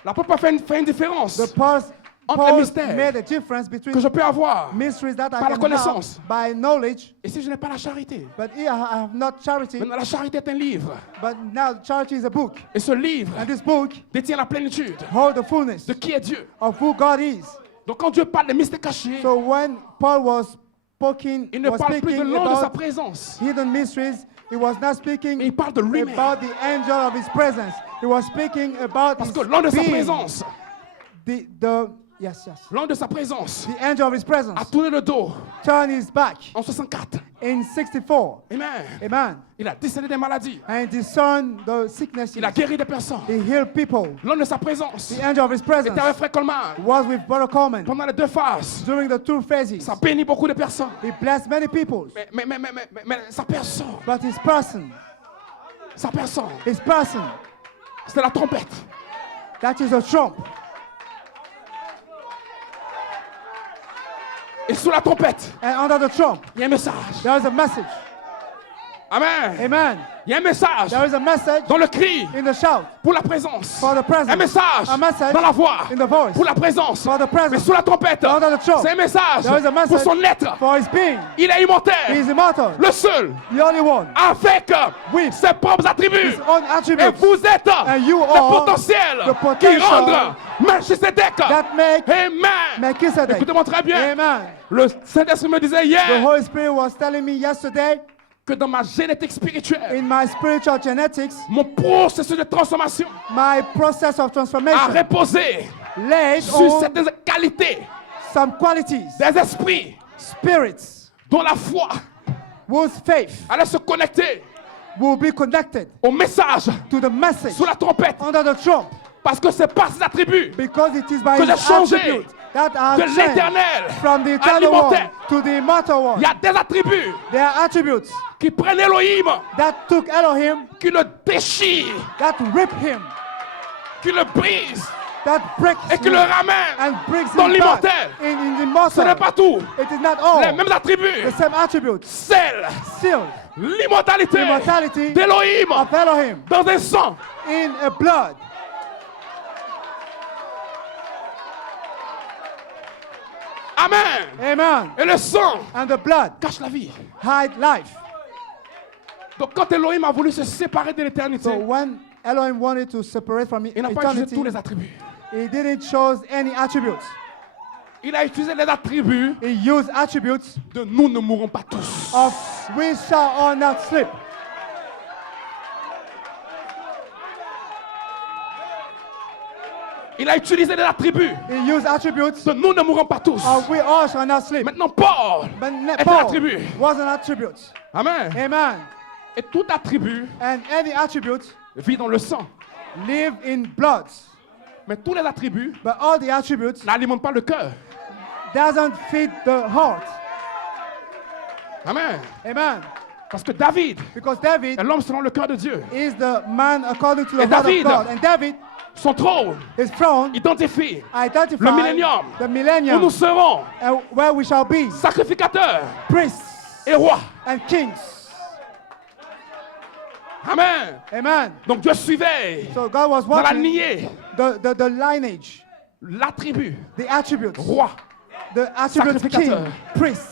L'apôtre Paul fait une différence The Paul entre les mystères made a difference que between je peux avoir. mysteries that par I la can connaissance. have by knowledge, Et si je n'ai pas la charité? but here I have not charity. Maintenant, la charité est un livre. But now charity is a book. Et ce livre And this book détient la plénitude holds the fullness de qui est Dieu. of who God is. Donc quand Dieu parle des mystères cachés, So when Paul was speaking, il ne parle plus de speaking l'ange de sa about présence. hidden mysteries, he was not speaking Mais il parle de lui-même. about the angel of his presence. He was speaking about Parce his que l'ange de sa being. présence, Yes. l'ange de sa présence The angel of his presence a tourné le dos turned his back en 64. in 64. Amen. Amen. Il a décédé des maladies. And discerned the sicknesses. Il a guéri des personnes. He healed people. L'ange de sa présence The angel of his était avec presence Frère Coleman was with Brother Coleman pendant les deux phases. during the two phases. Ça bénit beaucoup de personnes. He blessed many people. Mais sa personne, But his person, c'est la trompette. that is a trump. Et sous la trompette, And under the trump, il y a un message. there is a message. Amen. Amen. Il y a un message There is a message dans le cri in the shout pour la présence. for the presence. Un message A message dans la voix in the voice pour la présence. for the presence. Mais sous la trompette, Under the trump, c'est un message there is a pour message son être. for his being. Il est He immortel. is immortal, Le seul the only one, avec with ses propres attributs. his own Et attributes vous êtes And you le are potentiel the qui potential rend Melchisedec. that make Amen. Melchizedek. Écoutez-moi très bien. Amen. Le Saint-Esprit me disait The hier Holy Spirit was telling me yesterday que dans ma génétique spirituelle, in my spiritual genetics, mon processus de transformation my process of a transformation reposé laid sur on certaines qualités some qualities, des esprits spirits, dont la foi whose faith allait se connecter will be connected au message to the message sous la trompette. under the trump, Parce que c'est par ces attributs because it is by que j'ai his changé attribute that are de changed l'éternel from the à eternal one l'immortel. to the immortal Il one. y a des attributs There are attributes qui prennent Elohim, that took Elohim, qui le déchirent, that rip him, qui le brisent that breaks et qui him le ramènent and brings dans him back l'immortel. in the Ce n'est immortal. pas tout. It is not all Les mêmes attributs, the same attributes. celle, Sealed l'immortalité immortality d'Elohim of Elohim dans un sang. in a blood. Amen. Amen. Et le sang And the blood cache la vie. hide life. Donc quand Elohim a voulu se séparer de l'éternité, So when Elohim wanted to separate from il n'a pas utilisé tous eternity, les attributs. he didn't choose any attributes. Il a utilisé les attributs He used attributes de nous ne mourrons pas tous. of we shall all not sleep. Il a utilisé les attributs He used attributes de nous ne mourrons pas tous. of we all shall not sleep. Maintenant, Paul But est un Paul attribut. was an attribute. Amen. Amen. Et tout attribut And any attribute vit dans le sang. live in blood. Mais tous les attributs But all the attributes n'alimentent pas le cœur. doesn't feed the heart. Amen. Amen. Parce que David Because David est l'homme selon le cœur de Dieu. is the man according to the Et heart David, of God. And David, son trône his throne, identifie identifies le millénium the où millennium nous serons where we shall be sacrificateurs priests et rois. and kings. Amen. Amen. Donc Dieu suivait So God was dans la watching lignée the lineage, l'attribut the attributes, roi. the attributes king, Sacrificateur. priest.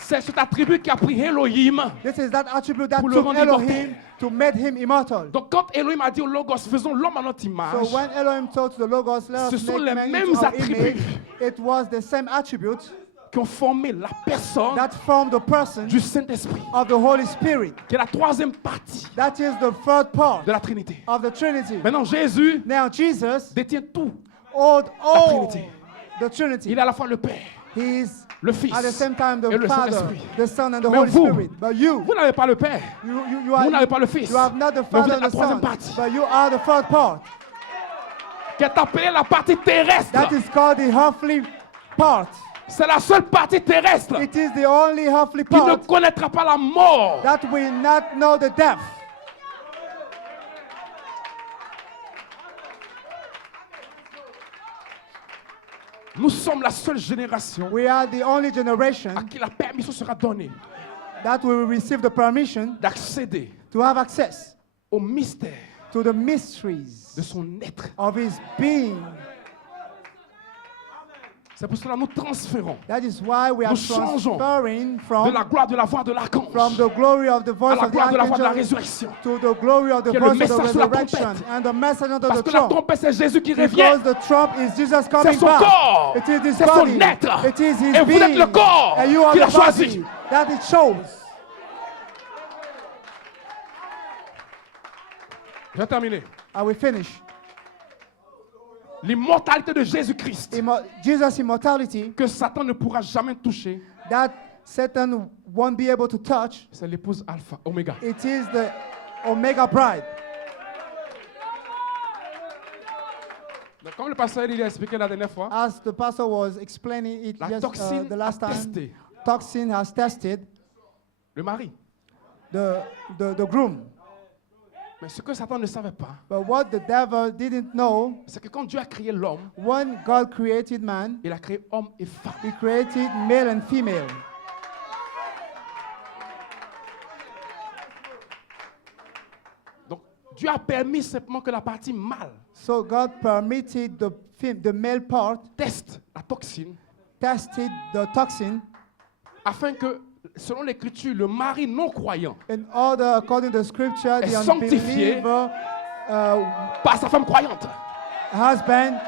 C'est cet attribut qui a pris Elohim This is that attribute that pour le took rendre Elohim immortel. to make him immortal. Donc quand Elohim a dit au Logos, faisons l'homme à notre image, So when Elohim told the Logos, let ce us sont make les man mêmes into our attributs image, it was the same attribute qui ont formé la personne that formed the person du Saint-Esprit, of the Holy Spirit. qui est la troisième partie That is the third part de la Trinité. of the Trinity. Maintenant, Jésus Now Jesus détient tout. all Trinity. the Trinity. Il est à la fois le Père, He is le Fils at the same time et the le Father, Saint-Esprit. the Son, and the Mais Holy vous, Spirit. But you vous n'avez pas le Père, you vous n'avez pas le Fils, you have not the mais vous Father êtes and la the troisième Son, partie, but you are the third part. qui est appelée la partie terrestre. That is called the earthly part. C'est la seule partie terrestre It is the only earthly qui ne part connaîtra pas la mort. that will not know the death. Nous sommes la seule génération We are the only à generation qui la permission sera donnée that will receive the permission d'accéder to have access au mystère to the mysteries de son être. of his being. C'est pour cela que nous transférons That is why we are Nous changeons transferring de from la gloire de la voix de l'archange the glory of the à voice la of the gloire de la voix de la archangel résurrection. to the glory of the Qui est le voice of the message sur la resurrection trompette. and the message of Parce the que la trump. trompette, c'est Jésus qui revient. Because the trump is Jesus coming C'est son back. corps. It is his C'est son body. être. It is his Et vous being. êtes le corps And you are qu'il a the choisi. body that it shows. Je vais terminer. I will finish. L'immortalité de Jésus-Christ, Jesus' immortality que Satan ne pourra jamais toucher, that Satan won't be able to touch. c'est l'épouse Alpha, Oméga. It is the Omega bride. Donc, comme le pasteur il a expliqué la dernière fois, As the pastor was explaining it la toxine the last a time, testé toxin has tested le mari. the groom. Mais ce que Satan ne savait pas, But what the devil didn't know, c'est que quand Dieu a créé l'homme, when God created man, il a créé homme et femme. he created male and female. Donc Dieu a permis simplement que la partie mâle So God permitted the male part, teste la toxine tested the toxin, afin que, selon l'écriture, le mari non croyant in order, according to the scripture, Est the sanctifié unbeliever par sa femme croyante. husband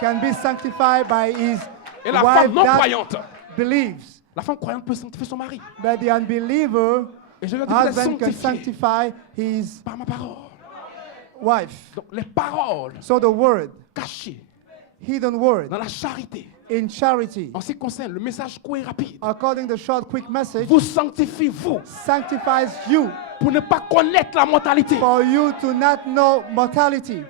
can be sanctified by his Et la wife femme non that croyante, believes. la femme croyante peut sanctifier son mari. But the unbeliever Et je vais te dire husband can sanctifier sanctify his par ma parole. wife. Donc les paroles So the word, cachées hidden word, dans la charité, in charity, en ce qui concerne le message court et rapide, according to the short, quick message, vous sanctifie vous sanctifies you pour ne pas connaître la mortalité. for you to not know mortality.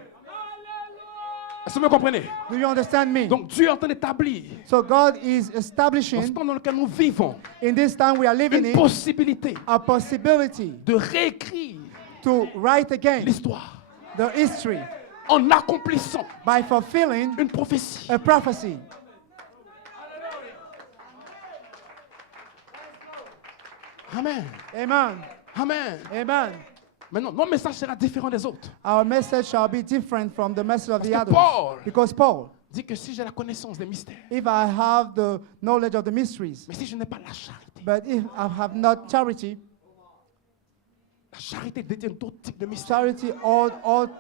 Est-ce que vous me comprenez? Do you understand me? Donc Dieu est en train d'établir, So God is dans ce establishing, temps dans lequel nous vivons, in this time we are living une in, possibilité a possibility de réécrire to write again l'histoire the history en accomplissant by fulfilling une prophétie. a prophecy. Amen. Amen. Amen. Amen. Maintenant, nos messages sera différent des autres. Our message shall be different from the message of the Parce que others. Paul Because Paul, Dit que si j'ai la connaissance des mystères, if I have the knowledge of the mysteries, mais si je n'ai pas la charité, but if I have not charity, la charité détient d'autres types de mystères. charity all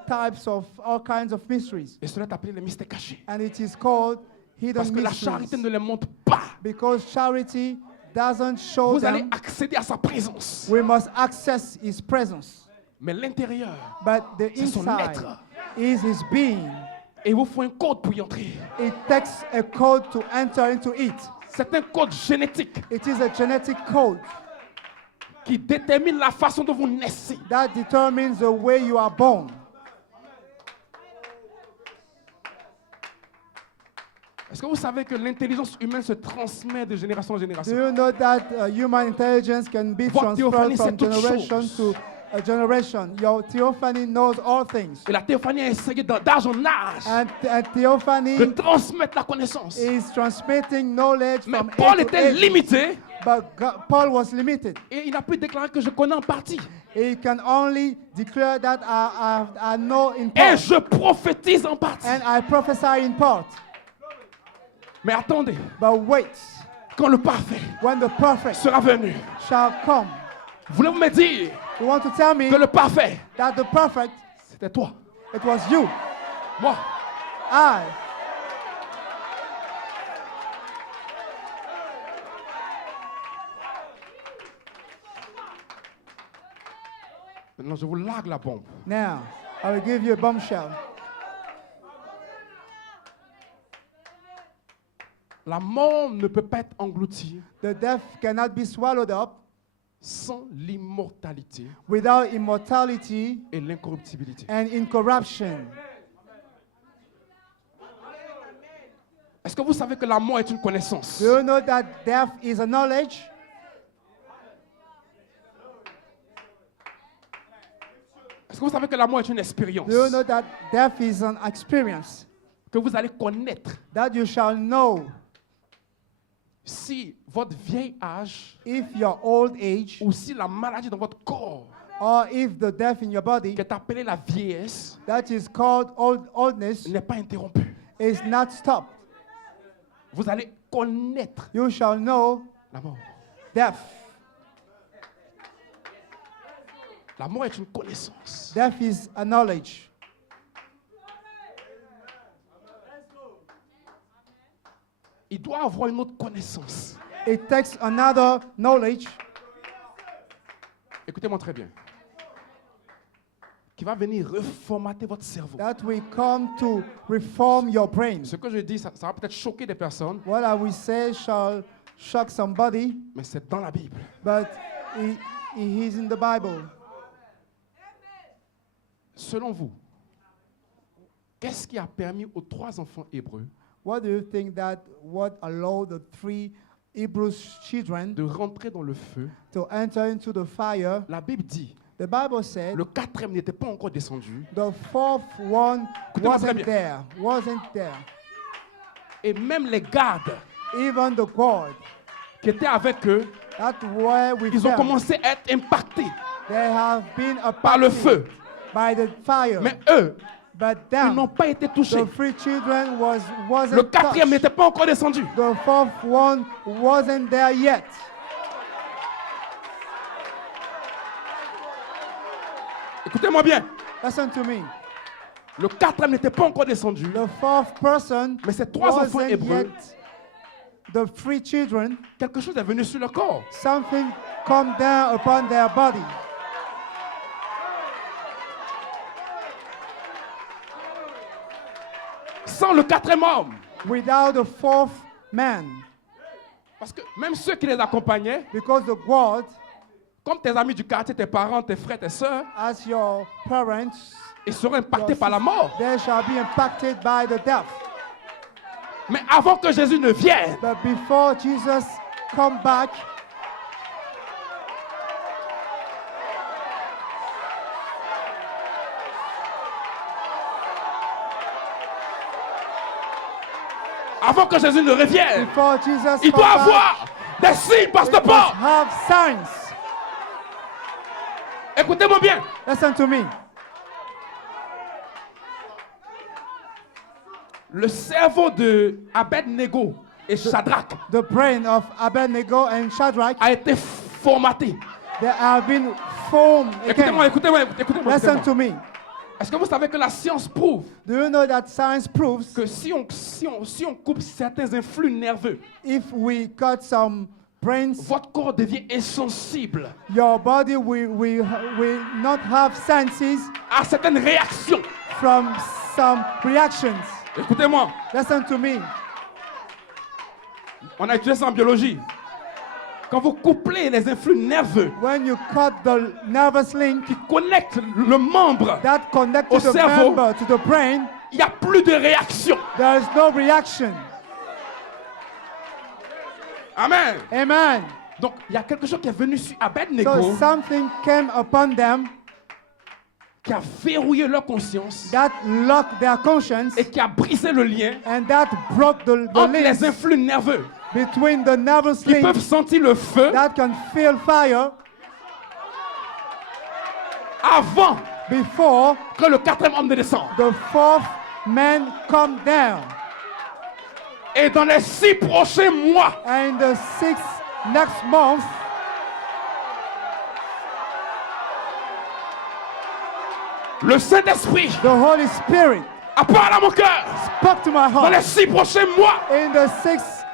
kinds of mysteries. Et cela est appelé les mystères cachés. And it is called hidden Parce que la mysteries. charité ne les montre pas. Because charity doesn't show Vous allez them. accéder à sa présence. We must access his presence. Mais l'intérieur, But the c'est son inside être. is his being. Et il vous faut un code pour y entrer. It takes a code to enter into it. C'est un code génétique It is a genetic code qui détermine la façon dont vous naissez. that determines the way you are born. Est-ce que vous savez que l'intelligence humaine se transmet de génération en Do génération? you know that human intelligence can be Votre transferred théophanie, from c'est toute generation chose. to a generation? Your theophany knows all things. Et la théophanie a essayé d'âge en âge And theophany de transmettre la connaissance. is transmitting knowledge Mais from Paul age to était age. limité But Paul was limited. et il a pu déclarer que je connais en partie. He can only declare that I know in Et part. je prophétise en partie. And I prophesy in part. Mais attendez, But wait, quand le parfait when the perfect sera venu, shall come, Voulez-vous me dire You want to tell me que le parfait, that the perfect, c'était toi, it was you, moi. I. Maintenant, je vous largue la bombe. Now, I will give you a bombshell. La mort ne peut pas être engloutie The death cannot be swallowed up sans l'immortalité without immortality et l'incorruptibilité. and incorruption. Est-ce que vous savez que la mort est une connaissance? Do you know that death is a knowledge? Est-ce que vous savez que la mort est une expérience? Do you know that death is an experience Que vous allez connaître that you shall know si votre vieil âge if your old age ou si la maladie dans votre corps or if the death in your body qui est appelée la vieillesse that is called oldness n'est pas interrompue. is not stopped. Vous allez connaître You shall know la mort. death. La mort est une connaissance. Death is a knowledge. Il doit avoir une autre connaissance. It takes another knowledge Écoutez-moi très bien. Qui va venir reformater votre cerveau. that will come to reform your brain. Ce que je dis, ça va peut-être choquer des personnes, What I will say shall shock somebody, mais c'est dans la Bible. but it is in the Bible. Selon vous, qu'est-ce qui a permis aux 3 enfants hébreux What do you think that what allowed the 3 Hebrew children de rentrer dans le feu? to enter into the fire? La Bible dit, The Bible said le 4e n'était pas encore descendu, the 4th one Écoutez-moi très wasn't there. et même les gardes Even the guard qui étaient avec eux, that were with ils ont them, commencé à être impactés they have been par le affected feu. by the fire. Mais eux, But ils them, n'ont pas été touchés. the 3 children wasn't Le 4e touched. n'était pas encore descendu. The 4th one wasn't there yet. Écoutez-moi bien. Listen to me. Le 4e n'était pas encore descendu. The 4th person Mais ces 3 enfants wasn't hébreux, yet. The 3 children, quelque chose est venu sur leur corps. something come down upon their body. Sans le 4e homme. Without the 4th man. Parce que même ceux qui les accompagnaient, Because the guard, comme tes amis du quartier, tes parents, tes frères, tes sœurs, as your parents, ils seront impactés par la mort. they shall be impacted by the death. Mais avant que Jésus ne vienne, But before Jesus come back, avant que Jésus ne revienne, before Jesus il come doit back, avoir des signes, we Pasteur must Paul. have signs. Écoutez-moi bien. Listen to me. Le cerveau de Abednego et Shadrach The brain of Abednego and Shadrach, a été formaté. they have been formed Écoutez-moi, again. écoutez-moi, écoutez-moi. Listen to écoutez-moi. me. Est-ce que vous savez que la science prouve Do you know that science proves que si on coupe certains influx nerveux, if we cut some brains, votre corps devient insensible your body will not have senses à certaines réactions? from some reactions? Écoutez-moi, Listen to me. on a étudié ça en biologie. Quand vous couplez les influx nerveux When you cut the nervous link qui connectent le membre, that connects Au the cerveau. member to the brain, il n'y a plus de réaction. there is no reaction. Amen. Amen. Donc, il y a quelque chose qui est venu sur So Abednego something came upon them qui a verrouillé leur conscience that locked their conscience et qui a brisé le lien and that broke the entre les links influx nerveux between the nervous qui peuvent link sentir le feu that can feel fire avant before que le 4e homme ne descende. the 4th man come down. Et dans les 6 prochains mois, And the 6th next month, Le Saint-Esprit the Holy Spirit a parlé à mon cœur. spoke to my Dans les heart. 6 prochains mois, In the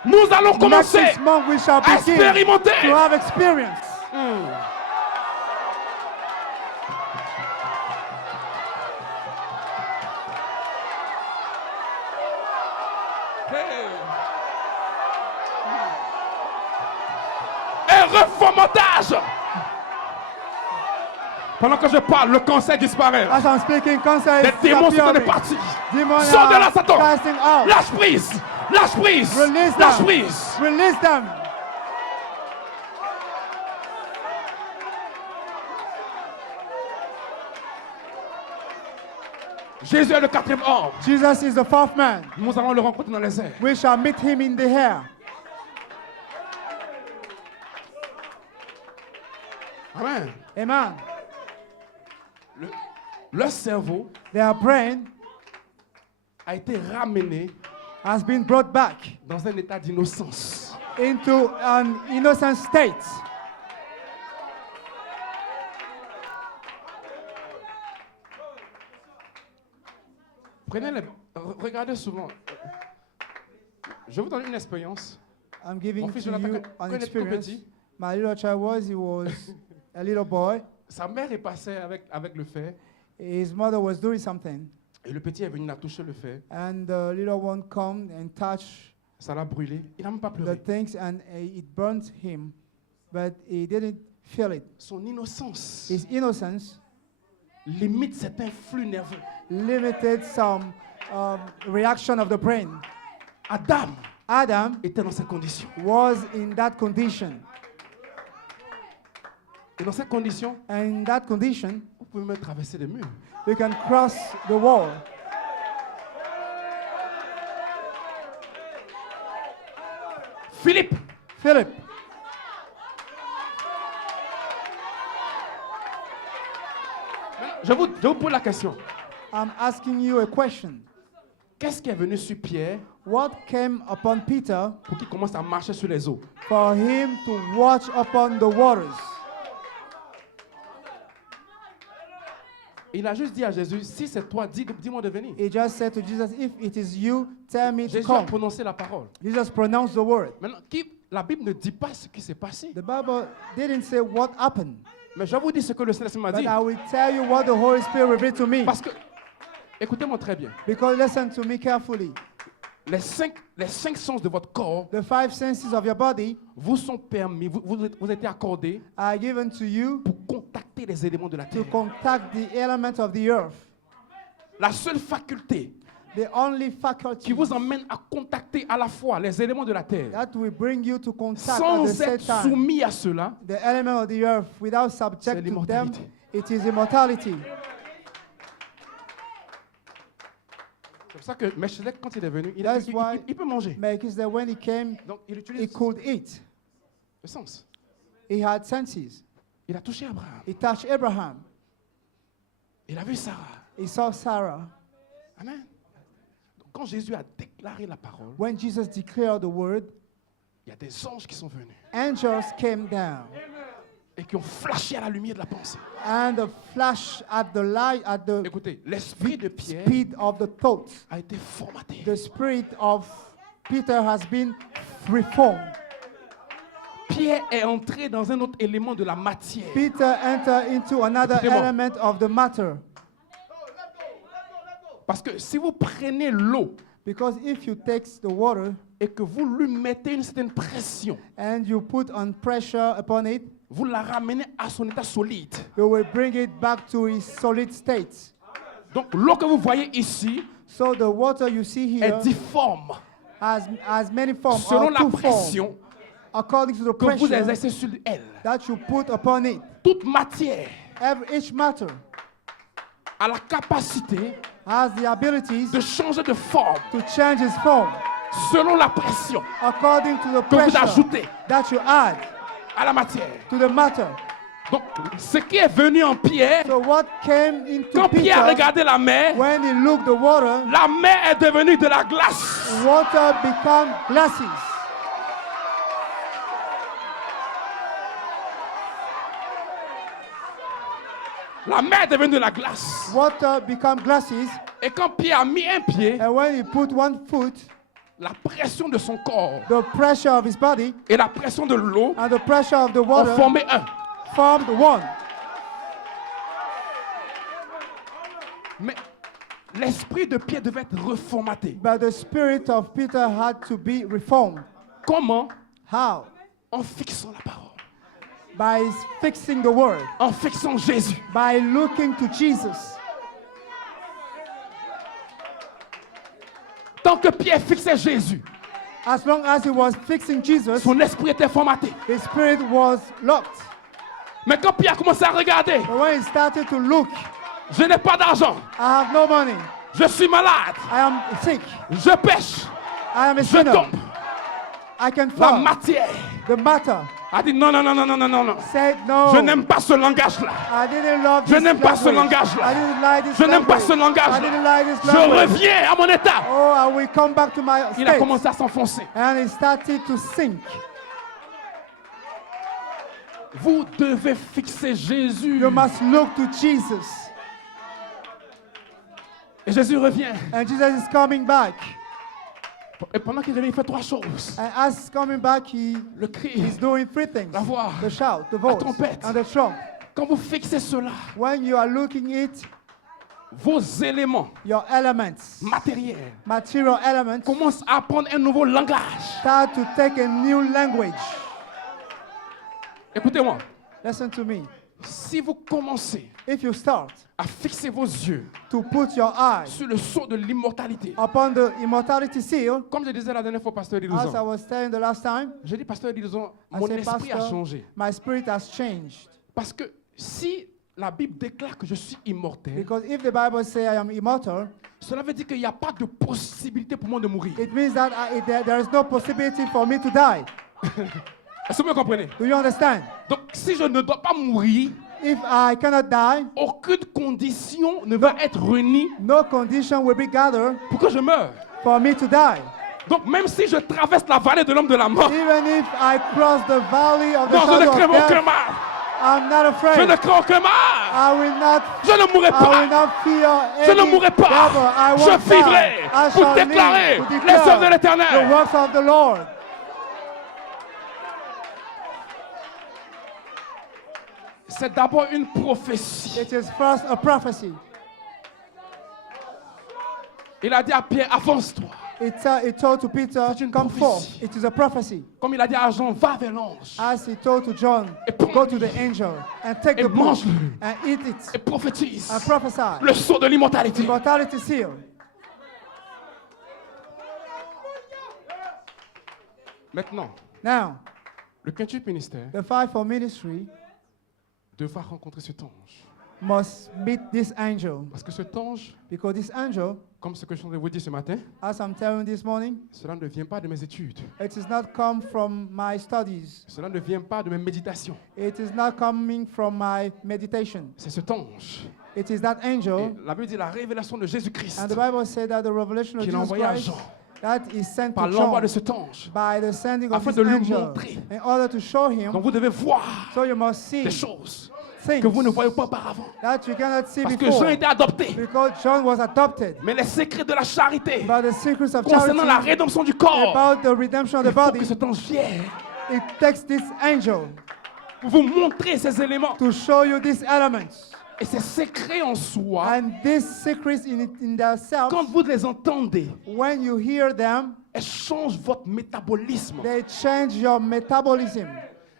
nous allons commencer next month, we shall à begin expérimenter. to have experience. Un reformatage. Pendant que je parle, le cancer disparaît. As I'm speaking, cancer is Les démons sont disappearing. partis. Demons Sors de là, are Satan. casting out. Lâche prise. Lâche prise. Release Lâche them. prise. Release them. Jésus est le 4e homme. Jesus is the fourth man. Nous allons le rencontrer dans les airs. We shall meet him in the air. Amen. Amen. Leur cerveau Their brain a été ramené has been brought back dans un état d'innocence. into an innocent state. Regardez souvent. Je vous donne une expérience. I'm giving Mon fils to Jonathan, you quand an il était tout experience. petit, My little child he was a little boy. sa mère est passée avec le fer His mother was doing something, et le petit est venu, il a touché le fer. and the little one come and touch Ça l'a brûlé. Il n'a même pas the pleuré. things, and it burnt him, but he didn't feel it. Son innocence His innocence limite cet influx nerveux. limited some reaction of the brain. Adam Adam était dans cette condition. was in that condition, Et dans cette condition, and in that condition, vous pouvez même traverser les murs. you can cross the wall. Philippe, Philip, je vous pose la question. I'm asking you a question. Qu'est-ce qui est venu sur Pierre What came upon Peter pour qu'il commence à marcher sur les eaux? for him to watch upon the waters? Il a juste dit à Jésus, si c'est toi, dis-moi de venir. He just said to Jesus, if it is you, tell me to Jésus a come. prononcé la parole. Jesus pronounced the word. Maintenant, la Bible ne dit pas ce qui s'est passé. The Bible didn't say what happened, Mais je vais vous dire ce que le Saint-Esprit m'a but dit. I will tell you what the Holy Spirit revealed to me. Parce que, écoutez-moi très bien, Because listen to me carefully. les cinq sens de votre corps The five senses of your body vous sont permis, vous êtes accordés are given to you pour contacter les éléments de la to terre. contact the elements of the earth. La seule faculté The only qui faculty vous emmène à contacter à la fois les éléments de la terre that will bring you to contact at the sans same être time soumis à cela, the element of the earth without c'est subject to them, l'immortalité. it is immortality. C'est pour ça que Melchizedek, quand il est venu, That's why il peut manger. Melchizedek, when he came, Donc il he utilise could eat. le sens. He had senses. Il a touché Abraham. He touched Abraham. Il a vu Sarah. He saw Sarah. Amen. Donc, quand Jésus a déclaré la parole, When Jesus declared the word, il y a des anges qui sont venus angels came down, et qui ont flashé à la lumière de la pensée. and the flash at the light, at the Écoutez, l'esprit de Pierre speed of the thought, a été formaté. the spirit of Peter has been reformed. Pierre est entré dans un autre élément de la matière. Peter entered into another Écoutez-moi. element of the matter. Parce que si vous prenez l'eau Because if you take the water et que vous lui mettez une certaine pression, and you put on pressure upon it, vous la ramenez à son état solide. you will bring it back to its solid state. Donc l'eau que vous voyez ici So the water you see est here difforme has many forms, selon or la two forms, pression according to the que vous pressure exercez sur elle. that you put upon it. Toute matière Each matter a la capacité has the abilities de changer de forme to change its form selon la pression according to the que vous pressure ajoutez that you add à la matière. to the matter. Donc, ce qui est venu en Pierre, So what came into quand Pierre a Peter, regardé la mer, when he looked the water est devenue de la glace. became glasses. La mer est devenue de la glace. water become glasses, Et quand Pierre a mis un pied, and when he put one foot, la pression de son corps the pressure of his body et la pression de l'eau and the pressure of the ont water formé un. formed one. Mais l'esprit de Pierre devait être reformaté. But the spirit of Peter had to be reformed. Comment? How? En fixant la parole. By fixing the word, En fixant Jésus. by looking to Jesus. Tant que Pierre fixait Jésus, As long as he was fixing Jesus, son esprit était formaté. his spirit was locked. Mais quand Pierre commençait à regarder, But when he started to look, je n'ai pas d'argent, I have no money, je suis malade, I am sick, je pêche, I am a je sinner, tombe. I can La fall. matière The matter a dit non, non, non, non, non, non, non, non. said no. Je n'aime pas ce langage-là. I didn't love Je this n'aime pas ce language. langage-là. I didn't like this Je n'aime pas language. ce I langage-là. didn't like this Je language. reviens à mon état. Oh, I will come back to my Il a state. commencé à s'enfoncer. And he started to sink. Vous devez fixer Jésus. You must look to Jesus. Et Jésus revient. And Jesus is coming back. Et pendant qu'il revient, il fait trois choses. And as he's coming back, Le cri, he's doing three things. la voix, The shout, the la voice, trompette. and the trump. Quand vous fixez cela, When you are looking it, vos éléments your elements, matériels material elements, commencent à apprendre un nouveau langage. start to take a new language. Écoutez-moi, Listen to me. si vous commencez If you start à fixer vos yeux to put your eyes sur le sceau de l'immortalité, upon the immortality seal, comme je disais la dernière fois, Pasteur as I Dilozan, was saying the last time, je dis, Pasteur Dilozan, I mon said, esprit a Pastor, changé. my spirit has changed. Parce que si la Bible déclare que je suis immortel, Because if the Bible says I am immortal, cela veut dire qu'il n'y a pas de possibilité pour moi de mourir. it means that there is no possibility for me to die. Est-ce que vous me comprenez? Do you understand? Donc, si je ne dois pas mourir, If I cannot die, aucune condition ne va être réunie no condition will be gathered pour que je meure. for me to die. Donc, même si je traverse la vallée de l'homme de la mort, Even if I cross the valley of the non, je ne shadow crains of death, aucun mal. I'm not Je afraid. ne crains aucun mal. I will not. Je ne mourrai I will pas. not fear Je any ne mourrai pas. devil. I Je won't vivrai die. I pour shall déclarer live to les œuvres de declare l'Éternel. the works of the Lord. C'est d'abord une prophétie. It is first a prophecy. Il a dit à Pierre, avance-toi. It told to Peter, C'est une come forth. prophétie. It is a prophecy. Comme il a dit à Jean, va vers l'ange As he told to John, Et prends- go to the angel and take et the book mange-le and eat et it prophétise and prophesy. le sceau de l'immortalité. Immortality seal. Maintenant, Now, le quintuple ministère the fivefold ministry devra rencontrer cet ange. must meet this angel, Parce que cet ange, because this angel, comme ce que je suis en train de vous dire ce matin, as I'm telling you this morning, cela ne vient pas de mes études. it is not come from my studies. Cela ne vient pas de mes méditations. It is not coming from my meditation. C'est cet ange. It is that Et angel, la Bible dit la révélation de Jésus-Christ and the Bible said that the revelation of qu'il a Jesus envoyé à Christ Jean that is sent par to l'envoi John de cet ange. by the sending of Afin this de lui angel montrer. in order to show him. Donc vous devez voir So you must see des choses things que vous ne voyez pas auparavant. that you cannot see Parce que Jean before. était adopté. Because John was adopted. Mais les secrets de la charité But the secrets of concernant la charity rédemption du corps, about the redemption of il the faut body, que cet ange vienne it takes this angel pour vous montrer ces éléments. to show you these elements. Et ces secrets en soi, And these secrets in themselves, quand vous les entendez, when you hear them, elles changent votre métabolisme. they change your metabolism.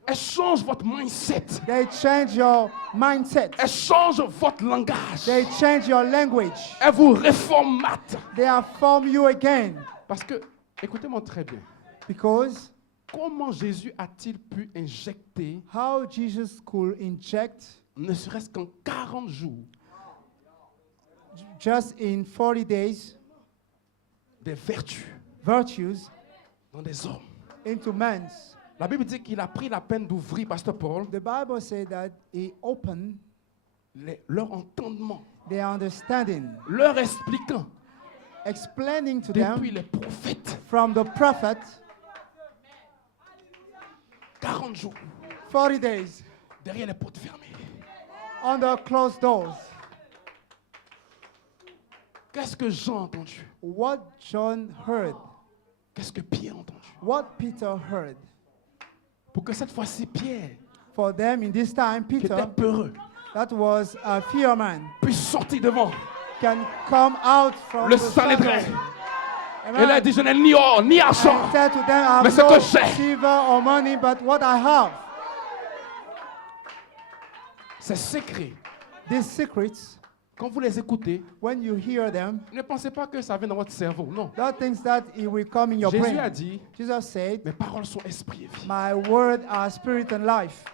Elles changent votre mindset. They change your mindset. Elles changent votre langage. They change your language. Elles vous réformatent. They form you again. Parce que, écoutez-moi très bien, Because comment Jésus a-t-il pu injecter, how Jesus could inject ne serait-ce qu'en 40 jours, just in 40 days des vertus virtues dans des hommes? into men's. La Bible dit qu'il a pris la peine d'ouvrir, Pasteur Paul, The Bible says that he opened leur entendement, their understanding, leur expliquant explaining to depuis them les prophètes, from the prophet 40 jours, 40 days derrière les portes fermées. under closed doors. Qu'est-ce que Jean a entendu? What John heard, Qu'est-ce que Pierre a entendu? what Peter heard. Pour que cette fois-ci, Pierre, For them in this time, qui était Peter, peureux, that was a fear man, puisse sortir devant can come out from le the Sanhédrin. Sanhedrin. Et là, il dit, je n'ai ni or, ni argent. And said to them, I Mais have ce que no j'ai, silver or money, but what I have. c'est secret. These secrets, Quand vous les écoutez, when you hear them, ne pensez pas que ça vient dans votre cerveau. Non. don't think that it will come in your Jésus brain. a dit, Jesus said, mes paroles sont esprit et vie. my word are spirit and life.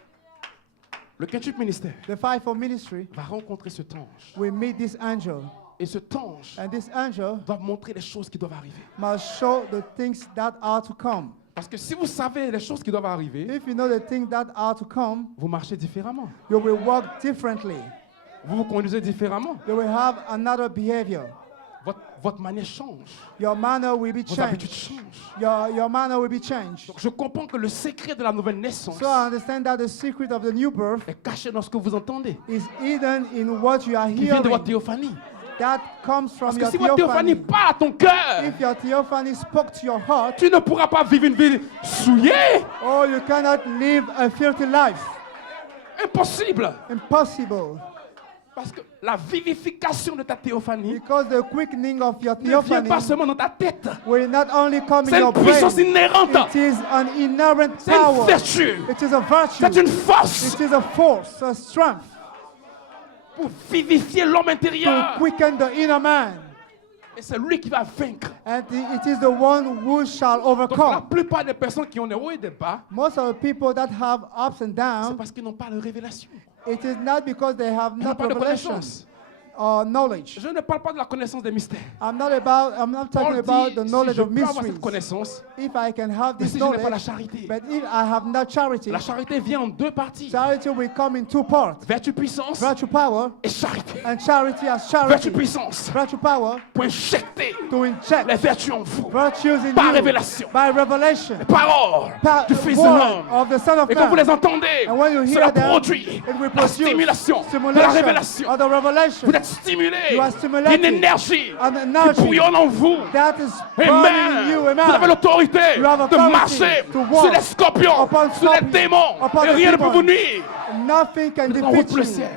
Le quintuple ministère The fivefold ministry va rencontrer cet ange. will meet this angel. Et cet ange And this angel doit montrer les choses qui doivent arriver. must show the things that are to come. Parce que si vous savez les choses qui doivent arriver, If you know the things that are to come, vous marchez différemment. you will walk differently. Vous vous conduisez différemment. You will have another behavior. Votre manière change. Your manner will be Vos habitudes changed. changent. Your manner will be changed. Donc je comprends que le secret de la nouvelle naissance So I understand that the secret of the new birth est caché dans ce que vous entendez. is hidden in what you are Qui vient de votre hearing. théophanie. That comes from Parce que your si votre théophanie theophany. part à ton cœur, If your theophany spoke to your heart, tu ne pourras pas vivre une vie souillée. oh, you cannot live a filthy life. Impossible. Impossible. Parce que la vivification de ta théophanie Because the quickening of your ne vient theophany pas seulement dans ta tête. will not only come in C'est your une puissance brain, inhérente. it is an inherent C'est une power. vertu. It is a virtue. C'est une force It is a force, a strength pour vivifier l'homme to intérieur. quicken the inner man. Et c'est lui qui va vaincre. And it is the one who shall Donc la overcome. plupart des personnes qui ont des hauts et des bas, Most of the people that have ups and c'est downs, parce qu'ils n'ont pas de révélation. it is not because they have Ils n'ont not pas de revelation connaissance. or knowledge. Je ne parle pas de la connaissance des mystères. I'm not talking Paul about dit, the si knowledge je of peux avoir mysteries. cette connaissance, If I can have mais this si je n'ai pas la knowledge, charité, but if I have not charity, la charité vient en deux parties. charity will come in two parts. Vertu puissance Virtue power et charité. and charity as Vertu charity. puissance Virtue power pour injecter to inject les vertus en vous. virtues in Par you révélation. by revelation. Paroles du Fils de Word l'homme. of the Son of Et quand vous Man. les entendez, And when you cela hear them, produit it will la produce stimulation de la stimulation révélation. of the revelation. Vous êtes stimulé You are stimulated. d'une énergie An qui energy bouillonne en vous. that is burning in you. Amen. Vous avez Amen. l'autorité You have de authority marcher to walk sur les scorpions, upon sur les scorpions, démons. upon Et the rien ne peut demons. vous nuire. Nothing can Vous êtes en route defeat pour le you. ciel.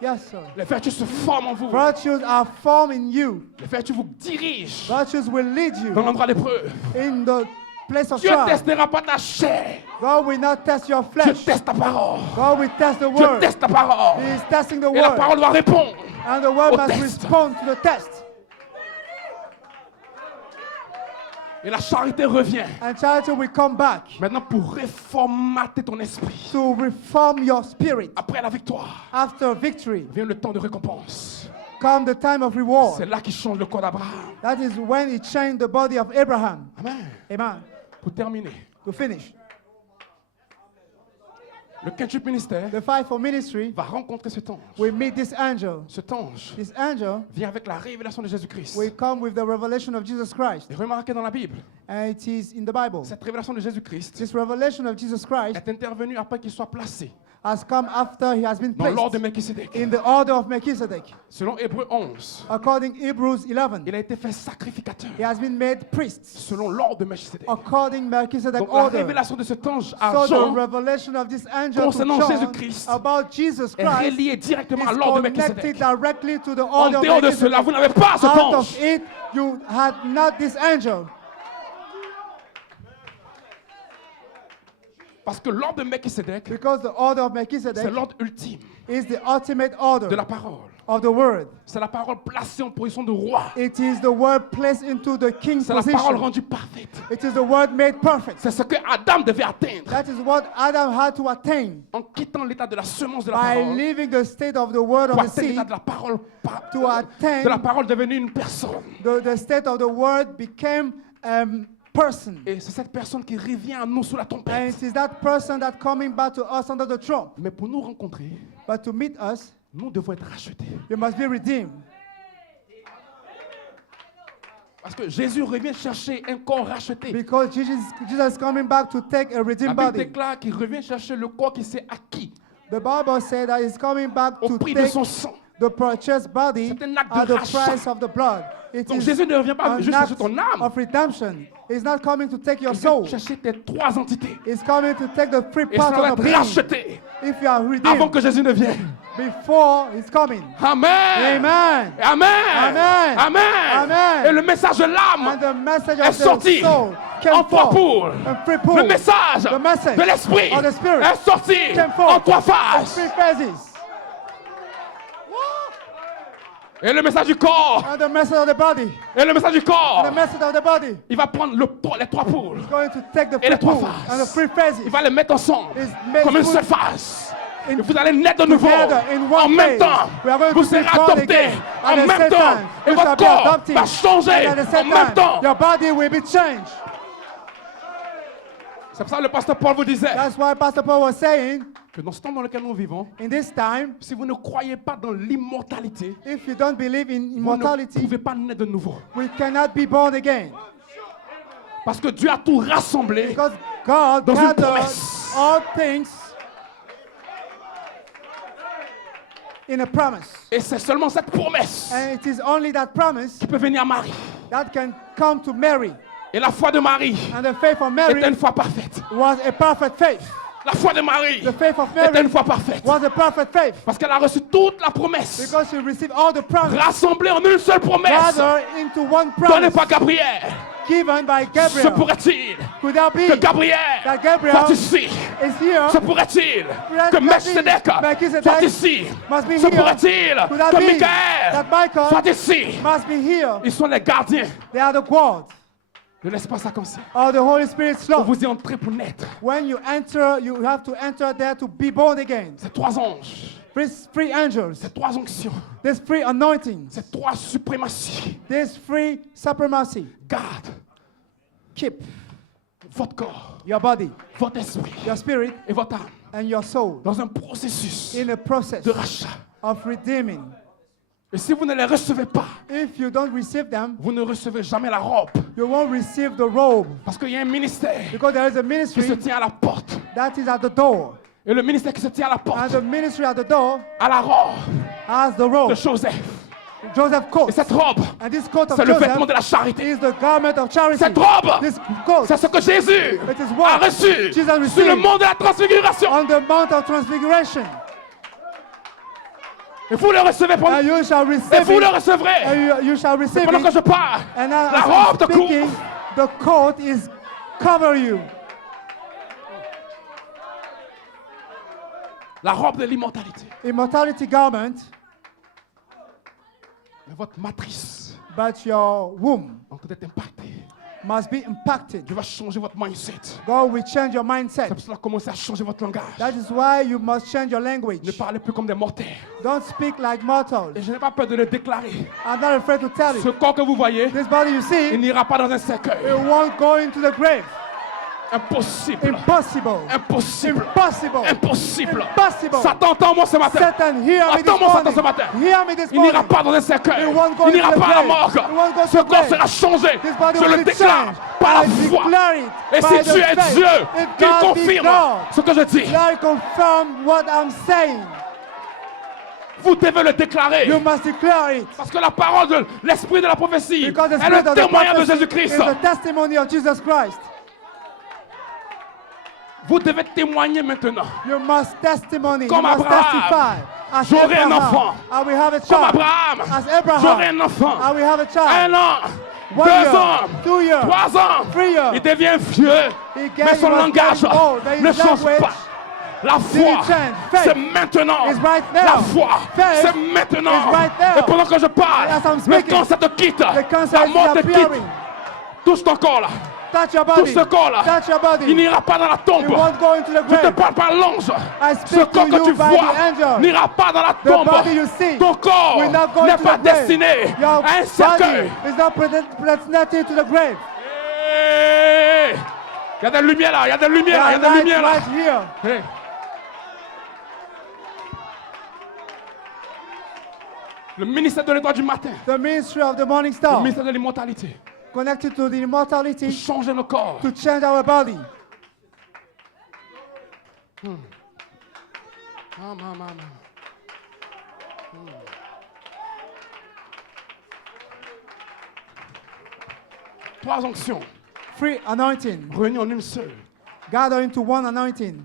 Yes, sir. Les vertus se forment en vous. Virtues are formed in you. Les vertus vous dirigent Virtues will lead dans you l'endroit d'épreuve. in the place of Dieu ne trial. testera pas ta chair. God will not test your Dieu flesh. teste ta parole. God will test the Dieu word. teste ta parole. He is testing the Et la word. parole doit répondre. And the word au must test. respond to the test. Et la charité revient. And charity will come back Maintenant, pour réformater ton esprit. to reform your spirit. Après la victoire, After victory, vient le temps de récompense. come the time of reward. C'est là qu'il change le corps d'Abraham. That is when he changed the body of Abraham. Amen. Amen. Pour terminer, To finish, le quintuple ministère the fivefold ministry va rencontrer cet ange. will meet this angel. Cet ange This angel vient avec la révélation de Jésus-Christ. will come with the revelation of Jesus Christ. Et remarquez dans la Bible, And it is in the Bible. cette révélation de Jésus-Christ This revelation of Jesus Christ est intervenue après qu'il soit placé has come after he has been dans l'ordre de placed Melchisédek. in the order of Melchizedek. Selon Hébreux 11, According Hebrews 11, il a été fait sacrificateur he has been made priest. selon l'ordre de Melchisédek. According Melchizedek Donc la order. révélation de cet ange à So the Jean revelation of this angel to concernant John Jésus-Christ about Jesus est Christ relié directement à is l'ordre de connected Melchisédek. directly to the En order of dehors de cela, Melchizedek. vous n'avez pas cet Out ange. of it, you had not this angel. Parce que l'ordre de Melchisédek, Because the order of c'est Melchizedek l'ordre ultime is the ultimate de order la parole. of the word. C'est la parole placée en position de roi. It is the word placed into the king's C'est la parole position. rendue parfaite. It is the word made perfect. C'est ce que Adam devait atteindre That is what Adam had to attain en quittant l'état de la semence de la by parole leaving the state of the word pour of the atteindre l'état seed. de la parole, To attain de la parole devenue une personne. The state of the word became person. Et c'est cette personne qui revient à nous sous la And tempête. it is that person that coming back to us under the trump. Mais pour nous rencontrer, But to meet us, nous devons être rachetés. you must be redeemed. Parce que Jésus revient chercher un corps racheté. Because Jesus is coming back to take a La redeemed Bible body. déclare qu'il revient chercher le corps qui s'est acquis The Bible said that he's coming back au to prix de take son sang. the purchased body C'est un acte de at the rachat. price of the blood. It Donc is Jésus ne revient pas an juste chercher act ton âme. of redemption. He's not coming to take your Il vient soul. chercher tes 3 entités. He's coming to take the free Et part ça doit of the être being. racheté If you are avant redeemed que Jésus ne vienne. before he's coming. Amen. Amen. Amen. Amen. Amen. Amen. Et le message de And l'âme the message est of the sorti soul en came 3 forth. poules. And free pool. Le message The message de l'esprit of the Spirit est sorti came forth en 3 in phases. 3 phases. Et le message du corps. And the message of the body. Et le message du corps. The message of the body. Il va prendre les 3 poules. Going to take the Et free les 3 pool phases. and the 3 phases. Il va les mettre ensemble It's made comme une full seule phase. in- Et vous allez naître de nouveau. together in one En même phase. temps, We are going vous to be serez born adoptés. again. En At the même same temps. time, Et you votre shall be corps adopted. va changer. And at the En same même time, temps. your body will be changed. C'est pour ça que le pasteur Paul vous disait That's why Pastor Paul was saying, que dans ce temps dans lequel nous vivons, in this time, si vous ne croyez pas dans l'immortalité, if you don't believe in vous ne immortality, pouvez pas naître de nouveau. we cannot be born again. Parce que Dieu a tout rassemblé. Because God Dans une gathered promesse. all things in a promise. Et c'est seulement cette promesse And it is only that promise qui peut venir à Marie. that can come to Mary. Et la foi de Marie And the faith of Mary était une foi parfaite. was a perfect faith. La foi de Marie The faith of était Mary une foi parfaite. was a perfect faith. Parce qu'elle a reçu toute la promesse. Because she received all the promise Rassemblée en une seule promesse. gathered into one Donnée promise par Gabriel. given by Se Gabriel. pourrait-il Could that be que Gabriel that Gabriel soit ici? is here? Se pourrait-il That que Melchizedek Melchizedek soit ici? must be Se here. pourrait-il Could that que be Michael that Michael soit ici? must be here? Ils sont les gardiens They are the guards de l'espace arc-en-ciel. of the Holy Spirit's Pour love. vous y entrer pour naître. When you enter, you have to enter there to be born again. C'est 3 anges. These 3 angels, C'est 3 onctions. these 3 anointings, C'est 3 suprématies. these 3 supremacy. Garde Keep votre corps, your body, votre esprit your spirit, et votre âme and your soul dans un processus in a process de rachat. of redeeming. Et si vous ne les recevez pas, If you don't receive them, vous ne recevez jamais la robe. you won't receive the robe Parce qu'il y a un ministère because there is a qui se ministry tient à la porte. that is at the door. Et le ministère qui se tient à la And porte the ministry at the door a la robe has the de robe. Joseph. Joseph Et coat. cette robe, And this coat of c'est le vêtement Joseph de la charité. is the garment of charity. Cette robe, This coat c'est ce que Jésus It is a what reçu Jesus sur le received mont de la transfiguration. on the Mount of Transfiguration. Et vous le recevez pendant, And you shall et receive vous le it. recevrez And you shall receive pendant que it. je parle. And La as robe I'm te speaking, couvre. the coat is cover you. La robe de l'immortalité. Immortality garment, Mais votre matrice but your womb doit être impactée. must be impacted. Dieu va changer votre mindset. God will change your C'est mindset. pour cela que commencez à changer votre langage. That is why you must change your Ne language. parlez plus comme des mortels. Don't speak like mortals. Et je n'ai pas peur de le déclarer. I'm not afraid to tell Ce you. corps que vous voyez, This body you il see, n'ira pas dans un it cercueil. won't go into the grave. Impossible. Impossible. Impossible. Impossible. Impossible. Impossible. Satan, entends-moi ce matin. Satan, hear me this Attends-moi Satan ce morning. matin. Hear me this Il n'ira morning. pas dans un cercueil. It won't go Il n'ira into the pas à la grave. morgue. It won't go to Ce the corps grave. sera changé. This body Je will le be déclare changed. par la I foi. declare it Et by si the tu es faith. Dieu, If qu'il God be confirme God, ce que je dis. I confirm what I'm saying. Vous devez le déclarer. You must declare it. Parce que la parole de l'esprit de la prophétie Because the est spirit le of the témoignage de prophecy Jésus-Christ. is the testimony of Jesus Christ. Vous devez témoigner maintenant. You must testimony. Comme you must Abraham. testify. As J'aurai un Abraham, enfant. I will have a Comme child. Abraham, As Abraham, j'aurai un enfant. I will have a Un child. an, 1 2 year, ans, 2 years, 3 ans. 3 years. Il devient vieux, He mais son he was langage getting old, but his ne change language pas. La foi, change. Faith c'est maintenant. is right now. La foi, Faith c'est maintenant. is right now. Et pendant que je parle, As I'm le speaking, cancer te quitte. the cancer La is mort te quitte. disappearing. Touche ton corps là. Touch your Touche body. ce corps là. Touch your Il body. n'ira pas dans la tombe. It won't go into the Je te grave. parle par l'ange. I Ce speak corps to que you tu by vois the angel. n'ira pas dans la The tombe. body you see Ton corps will not go n'est into pas the grave. destiné Your à un cercueil. body is not predestinated to the grave. Hey! Il y a des lumières là, il y a des lumières là, il y a There are des lights lumières là. right here. Hey. Le ministère de l'étoile du matin, The ministry of the morning le star, ministère de l'immortalité, connected to the immortality, changer nos corps. to change our body. Trois onctions Three anointing. réunies en une seule. Gather into one anointing.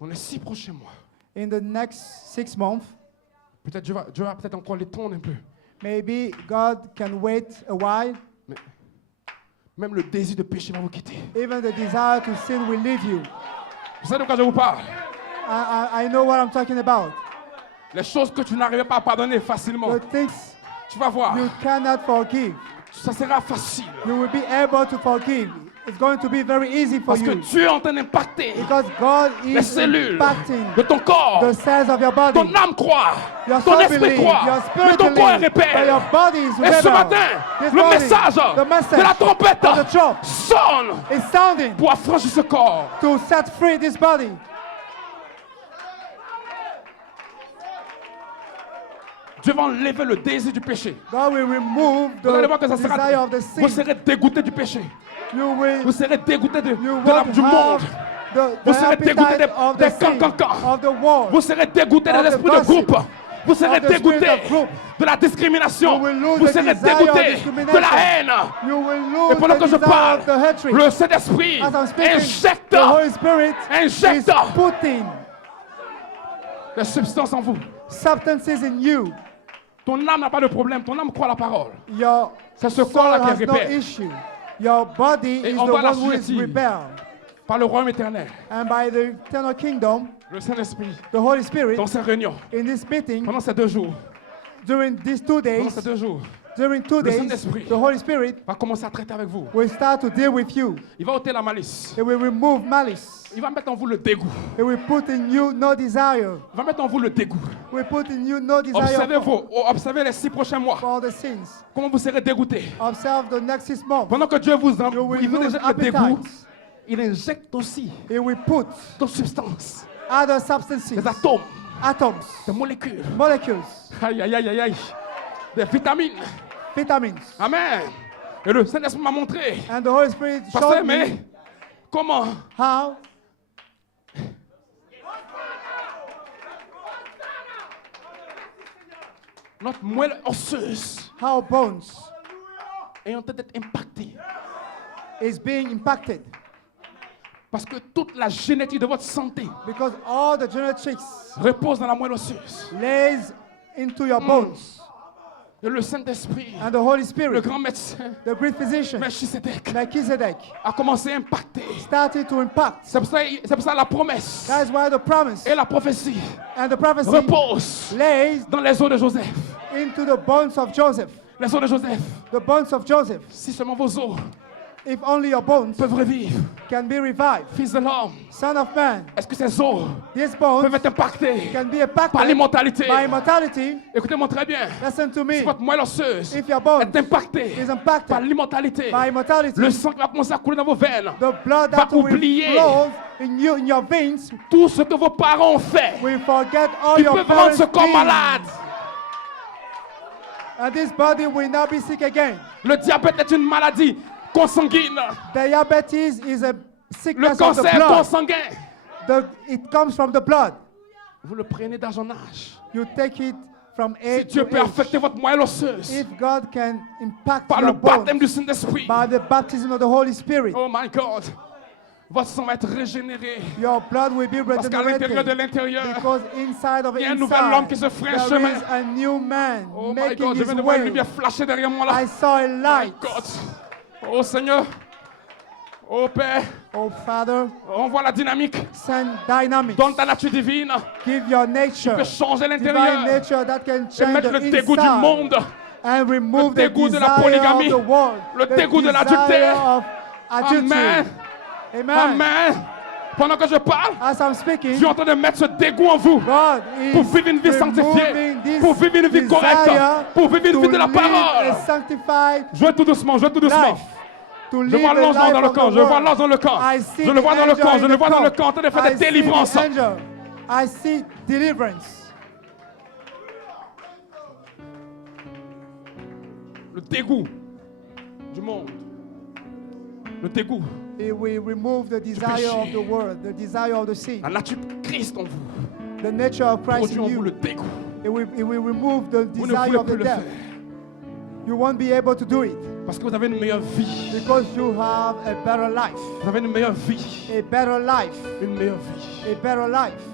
Dans les 6 prochains mois. In the next 6 months, Peut-être Dieu va peut-être encore les tourner un peu. maybe God can wait a while. Mais même le désir de péché va vous quitter. Even the desire to sin will leave you. Vous savez de quoi je vous parle? I know what I'm talking about. Les choses que tu n'arrivais pas à pardonner facilement. The things Tu vas voir. you cannot forgive, Ça sera facile. you will be able to forgive. It's going to be very easy for Parce que you. Dieu est en train d'impacter Because God les is cellules impacting de ton corps. the cells of your body. Ton âme croit. Your Ton soul esprit believes, croit. your Mais spirit ton corps est believes, but your répète. body is Et ce rebel. matin, This le morning, message the message de la trompette of the trump sonne is sounding pour affranchir ce corps. to set free this body. Dieu va enlever le désir du péché. God will remove Vous allez the voir que ça desire sera. of the Vous sin. serez dégoûté du péché. You will Vous serez dégoûté you du won't monde. have the Vous serez dégoûté appetite of des the sin, cancans. of the world. Vous serez dégoûté Of de the l'esprit de gossip. groupe. Vous serez Of the spirit dégoûté of group. de la discrimination. You will lose Vous the serez desire of dégoûté de discrimination. la haine. You will Et lose pendant the que je desire parle, of the hatred. le Saint-Esprit As I'm speaking, injecte the Holy Spirit Injecte. is putting les substances en vous. substances in you. Ton âme n'a pas de problème. Ton âme croit la parole. Your C'est ce soul corps-là qui has no répète issue. Your body Et is on the va one who is l'assujettir. rebelled. Par le royaume éternel. And by the eternal kingdom, Le Saint-Esprit, the Holy Spirit, dans ces réunions, in this meeting, pendant ces 2 jours, during these 2 pendant days, ces 2 jours, during 2 le days, Saint-Esprit the Holy Spirit va commencer à traiter avec vous. will start to deal with you. Il va ôter la malice. He will remove malice. Il va mettre en vous le dégoût. He will put in you no desire. Il va mettre en vous le dégoût. He will put in you no desire Observez les 6 prochains mois. for the sins. Comment vous serez dégoûté. Observe the next 6 months. Pendant que Dieu vous You will il vous lose injecte le dégoût, appetite. il injecte aussi He will put d'autres substances, other substances, des atomes, atoms, des molécules, molecules, aïe, aïe, aïe, aïe, aïe, des vitamines. vitamins. Amen. Et le Saint-Esprit m'a montré. And the Holy Spirit Pasteur, showed me mais comment how notre moelle osseuse bones est en train d'être impactée. is being impacted. Parce que toute la génétique de votre santé Because all the genetics repose dans la moelle osseuse. lays into your bones. Et le Saint-Esprit, And the Holy le Spirit, grand médecin, the great physician, Melchisedec, Melchizedek, a commencé à impacter. started to impact. C'est pour ça la promesse That is why the promise et la prophétie and the prophecy reposent lays dans les os de Joseph. into the bones of Joseph. Les os de Joseph. The bones of Joseph. Si seulement vos os If only your bones peuvent revivre. can be revived. Fils de l'homme, Son of man, est-ce que ces os these peuvent bones être impactés can be par impacted l'immortalité? by immortality. Écoutez-moi très bien. Listen to Si me. votre moelle osseuse If your bones est impactée is impacted par l'immortalité, by immortality, le sang qui va commencer à couler dans vos veines, the blood va that will oublier flow in you, in your veins, tout ce que vos parents ont fait, will forget all qui your peuvent rendre parents ce corps did. malade. And this body will not be sick again. Le diabète est une maladie consanguine. Diabetes is a Le sickness of the cancer est blood. consanguin. It comes from the blood. Vous le prenez d'âge en âge. You take it from Si age Dieu to peut age. affecter votre moelle osseuse If God can impact par le your baptême bones du Saint-Esprit, by the baptism of the Holy Spirit, oh my God, votre sang va être régénéré. your blood will be Parce qu'à l'intérieur de regenerated. l'intérieur, Because inside of il y a un nouvel homme qui inside, se ferait un there chemin. is a new man Oh my making God, je his viens de voir une way. lumière flasher derrière moi là. I saw a My light. God. Oh Seigneur. Oh Père. Oh Father, On voit la dynamique. send dynamics. Donne ta nature divine. Give your nature, Peut changer divine l'intérieur. nature that can Et change mettre the le dégoût du inside monde. and remove le the dégoût de la desire polygamie, of the world, le the dégoût de desire l'adultère. of adultery. Amen. Amen. Amen. Pendant que je parle, As I'm speaking, Dieu est en train de mettre ce dégoût en vous. God is Pour vivre une vie sanctifiée. removing this Pour vivre une vie correcte. desire Pour vivre une to vie de la live parole. a sanctified Jouez tout doucement, jouez tout doucement. life. To Je live vois a l'ange life dans le of the camp, je vois world. l'ange dans le camp. I see Je le vois the dans le angel camp, in je le the vois dans le camp. camp, en train de faire I des see the délivrances. angel. I see deliverance. Le dégoût du monde. le dégoût, He will remove the desire of the world, the desire of the sin. la nature de Christ en vous, The nature of Christ produit in en vous le you. dégoût. It will remove the Vous ne desire pouvez of plus the le devil. faire You won't be able to do it parce que vous avez une meilleure vie. because you have a better life. Vous avez une meilleure vie. A better life. Une meilleure vie. A better life.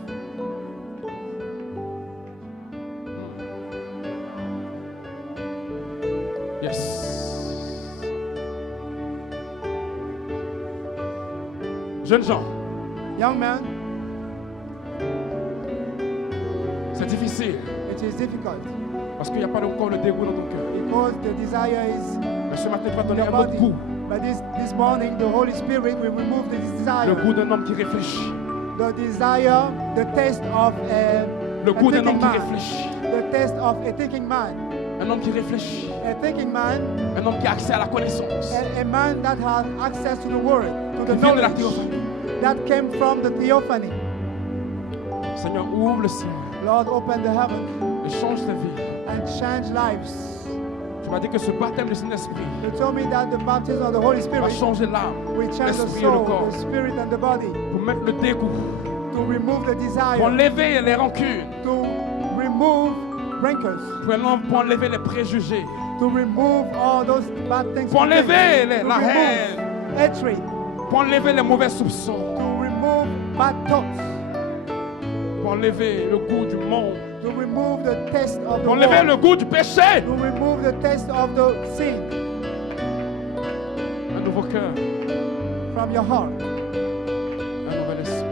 Yes. Jeunes gens, Young man, c'est difficile it is difficult parce qu'il n'y a pas encore le dégoût dans ton cœur. because the desire is Mais ce matin, tu vas in donner your un autre body. goût. But this morning, the Holy Spirit will remove the Le desire. goût d'un homme qui réfléchit. The desire, the taste of Le a goût d'un thinking homme qui man. réfléchit. The taste of a thinking man. Un homme qui réfléchit. A thinking man, Un homme qui a accès à la connaissance. a man that has access to the word, to the Qui vient de la knowledge théophanie. that came from the theophany. Seigneur, ouvre le ciel Lord, open the heaven et change ta vie. and change lives. Tu m'as dit que ce baptême du Saint-Esprit You told me that the baptism of the Holy va Spirit changer l'âme, will change the l'esprit et le soul, corps. the spirit and the body, Pour mettre le dégoût, to remove the pour desire, enlever les rancunes, to remove rancors, pour enlever les préjugés, to remove all those bad things, pour to enlever remove la haine, hatred, pour enlever les mauvais soupçons, to remove bad thoughts, pour enlever le goût du monde, to remove the taste of the pour enlever le world, goût du péché. to remove the taste of the sin Un nouveau cœur, from your heart. un nouvel esprit.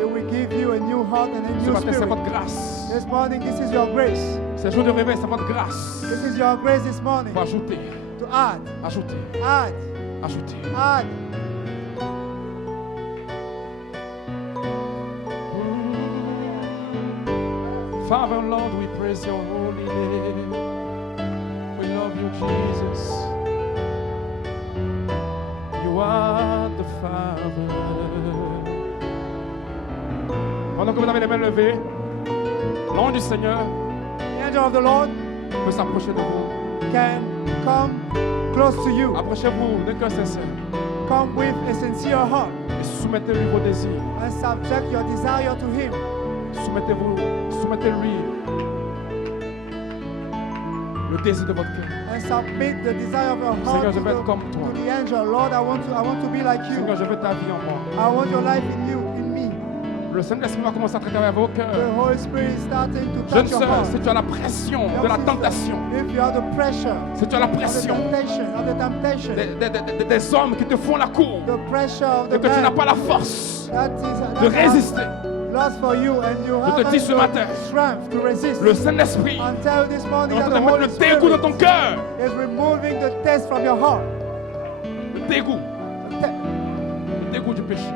It will give you a new heart and a Ce new matin, c'est spirit. votre grâce. This morning, this is your grace. C'est jour de réveil, c'est votre grâce. This is your grace this morning Pour ajouter, to add, ajouter, add, ajouter. add. Father, Lord, we praise your holy name. We love you, Jesus. You are the Father. Pendant que vous avez les mains levées, l'ange du Seigneur The angel of the Lord peut s'approcher de vous. can come close to you. Approchez-vous d'un cœur sincère Come with a sincere heart et soumettez-lui vos désirs. and subject your desire to Him. Soumettez-lui le désir de votre cœur. And submit the desire of your Seigneur, heart je to veux être comme toi. the angel. Lord, I want to be like you. Seigneur, je veux ta vie en moi. I want your life in you, in me. Le Saint-Esprit va commencer à traiter avec vos The cœurs. Holy Spirit is starting to Jeune touch your sœur, heart. si tu as la pression Young de la sister, tentation, if you have the pressure si tu as la of the pression temptation, des hommes qui te font la cour the pressure of et the que tu n'as man pas la force that de is résister, lost for you, and you je te have dis ce matin, strength to resist. le Saint-Esprit And tell you this est morning en that train the de mettre Holy le dégoût dans Spirit ton cœur. is removing the taste from your heart. Le dégoût. The ta- Le dégoût du péché.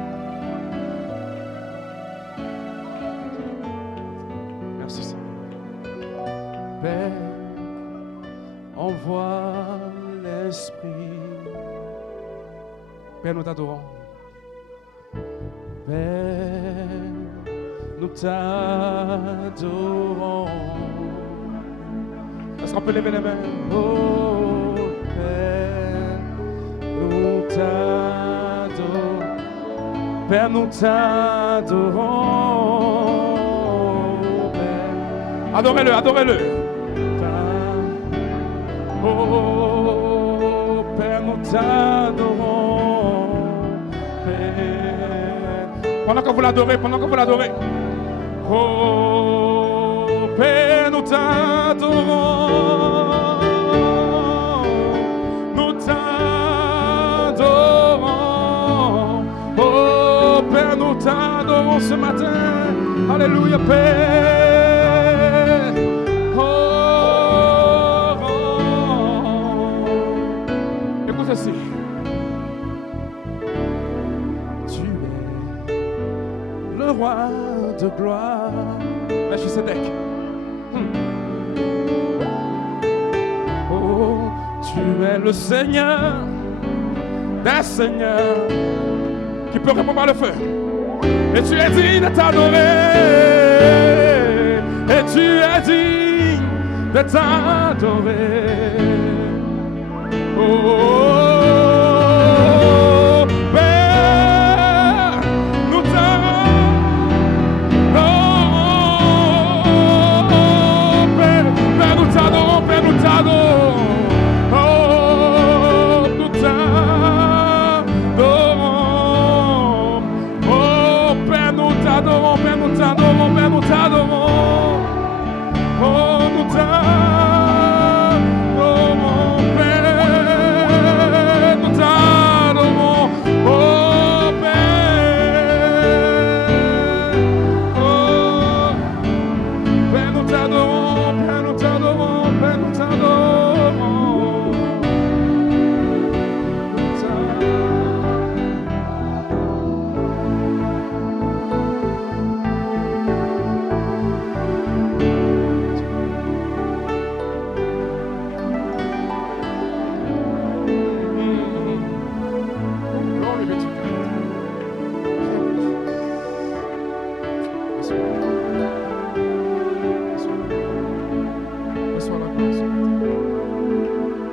Merci Seigneur. Père, envoie l'Esprit. Père, nous t'adorons. Père, nous t'adorons. Est-ce qu'on peut lever les mains? Oh Père, nous t'adorons. Père, nous t'adorons. Père. Adorez-le, adorez-le. Oh Père, nous t'adorons. Père. Pendant que vous l'adorez, oh Père, nous t'adorons. Nous t'adorons. Oh Père, nous t'adorons ce matin. Alléluia, Père. Oh. Écoute ceci. Le roi de gloire, Melchisedec. Oh, tu es le Seigneur des seigneurs qui peut répondre par le feu. Et tu es digne de t'adorer. Et tu es digne de t'adorer. Oh. t'adorons, Père, nous t'adorons, Père, nous t'adorons. Oh, nous t'adorons, Père, nous t'adorons. Oh, Père, oh, Père, nous t'adorons, Père, nous t'adorons, Père, nous t'adorons. Glory be to God. Reçois la gloire ce matin.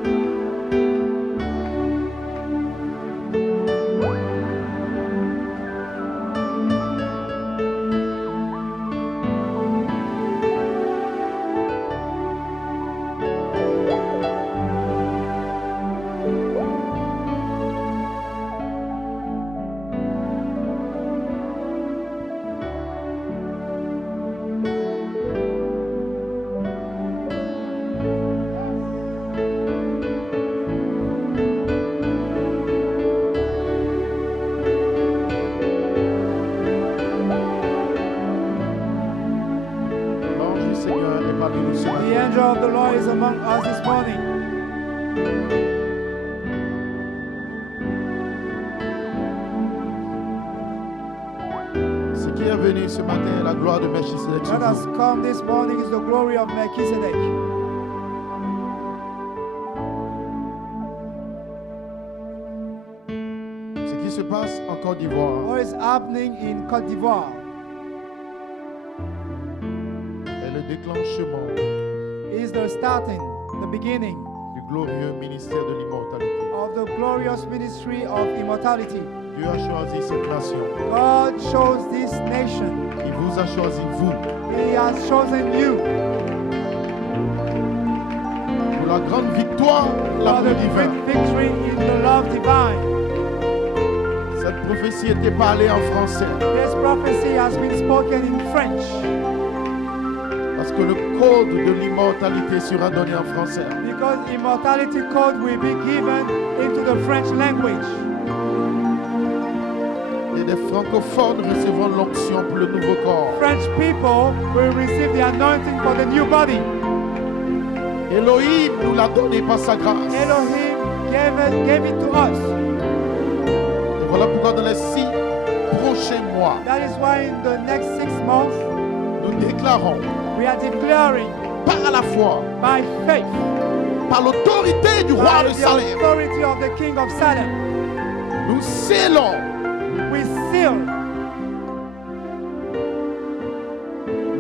L'ange du Seigneur est parmi nous ce The matin. angel of the Lord is among us this morning. Ce qui est venu ce matin est la gloire de Melchisedec sur What has vous. come this morning is the glory of Melchizedek. Ce qui se passe en Côte d'Ivoire What is happening in Côte d'Ivoire est le déclenchement is the starting, the beginning du glorieux ministère de l'immortalité. of the glorious ministry of immortality. Dieu a choisi cette nation. God chose this nation. Il vous a choisi, vous, He has chosen you pour la grande victoire, for the l'amour divin. great victory in the love divine. Cette prophétie était parlée en français This prophecy has been spoken in French parce que le code de l'immortalité sera donné en français. because immortality code will be given into the French language. Et des francophones recevront l'onction pour le nouveau corps. French people will receive the anointing for the new body. Elohim nous l'a donné par sa grâce. Elohim gave it to us. Et voilà pourquoi dans les 6 prochains mois, That is why in the next 6 months nous déclarons we are declaring par la foi, by faith, par l'autorité du roi by de the Salem, authority of the King of Salem, nous scellons we seal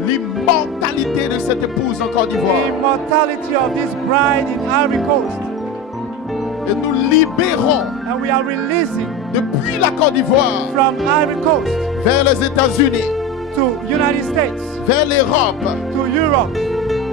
l'immortalité de cette épouse en Côte the d'Ivoire. immortality of this bride in Ivory Coast. Et nous libérons And we are releasing depuis la Côte d'Ivoire from Ivory Coast vers les États-Unis, to United States, vers l'Europe, to Europe,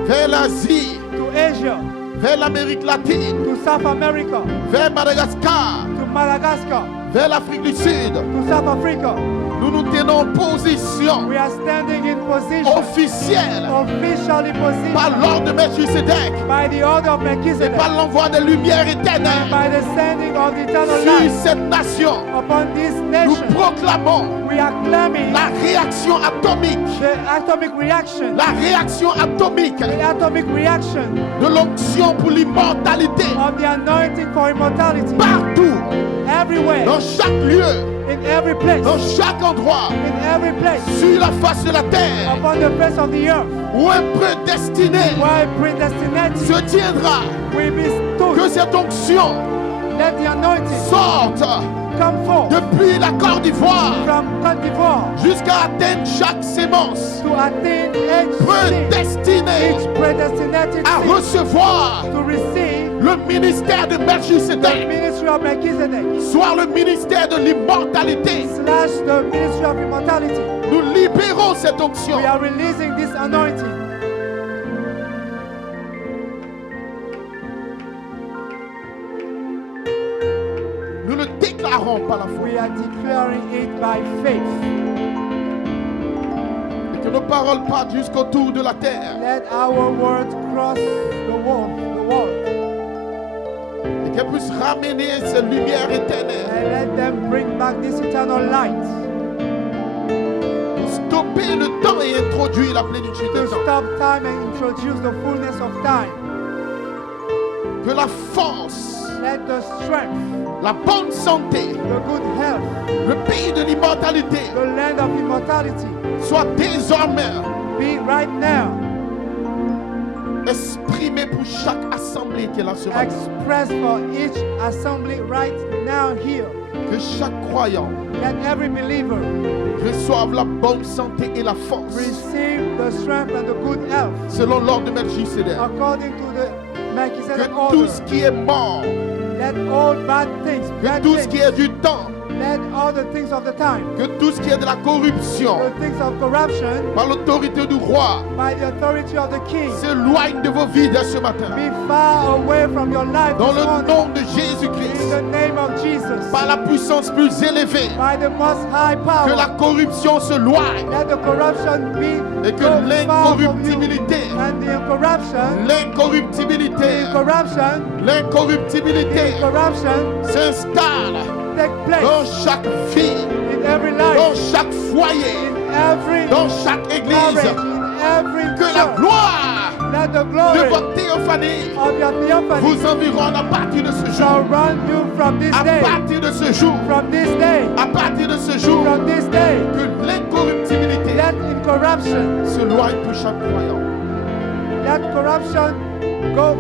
vers l'Asie, to Asia, vers l'Amérique latine, to South America, vers Madagascar, to Madagascar, vers l'Afrique du Sud. to South Africa. Nous nous tenons en position We are standing in position, officielle officially positioned par l'ordre de Melchisedec, by the order of Melchizedek, par l'envoi des lumières éternelles by the sending of the eternal sur light cette nation. upon this Nous nation. proclamons We are claiming la réaction atomique, the atomic reaction, la réaction atomique the atomic reaction de l'onction pour l'immortalité of the anointing for immortality partout, everywhere, dans chaque lieu, in every place, dans chaque endroit, in every place, sur la face de la terre, upon the face of the earth, où un prédestiné where predestinated se tiendra, will be que stood. cette onction Let the anointing sorte come forth depuis la Côte d'Ivoire from Côte d'Ivoire jusqu'à atteindre chaque sémence to attain each seed, prédestinée each predestinated à seed, recevoir to receive le ministère de the Melchisedec, ministry of Melchizedek soit le ministère de l'immortalité. slash the ministry of immortality. Nous libérons cette onction. We are releasing this anointing. Nous le déclarons par la foi. We are declaring it by faith. Que nos paroles partent jusqu'au tour de la terre. Let our words cross the world, Et qu'elles puissent ramener cette lumière éternelle. and let them bring back this eternal light Pour stopper le temps et introduire la plénitude to des temps. stop time and introduce the fullness of time. Que la force, Let the strength, la bonne santé, the good health, le pays de l'immortalité the land of immortality soit désormais be right now exprimé pour chaque assemblée qui est là ce matin. expressed for each assembly right now here. Que chaque croyant Let every believer reçoive la bonne santé et la force receive the strength and the good health selon l'ordre de Melchisedec. according to the Melchizedek Que order. tout ce qui est mort, Let all bad things, que bad tout ce qui things, est du temps, let all the things of the time, que tout ce qui est de la corruption, the things of corruption, par l'autorité du roi, by the authority of the King, s'éloigne de vos vies dès ce matin. be far away from your life Dans this le morning. nom de In Jésus-Christ, the name of Jesus, par la puissance plus élevée, by the most high que la power, corruption se loigne let the corruption be et que go far from you. l'incorruptibilité, And the incorruption, l'incorruptibilité s'installe take place dans chaque vie, in every dans life, chaque foyer, in every dans chaque église. marriage, in every Que la church. gloire Let the de glory votre théophanie of your theophany vous environne à partir de ce jour. surround you from this À day, partir de ce jour. from this day, À partir de ce jour. from this day. Que l'incorruptibilité Let incorruption, se loigne pour chaque croyant. let corruption go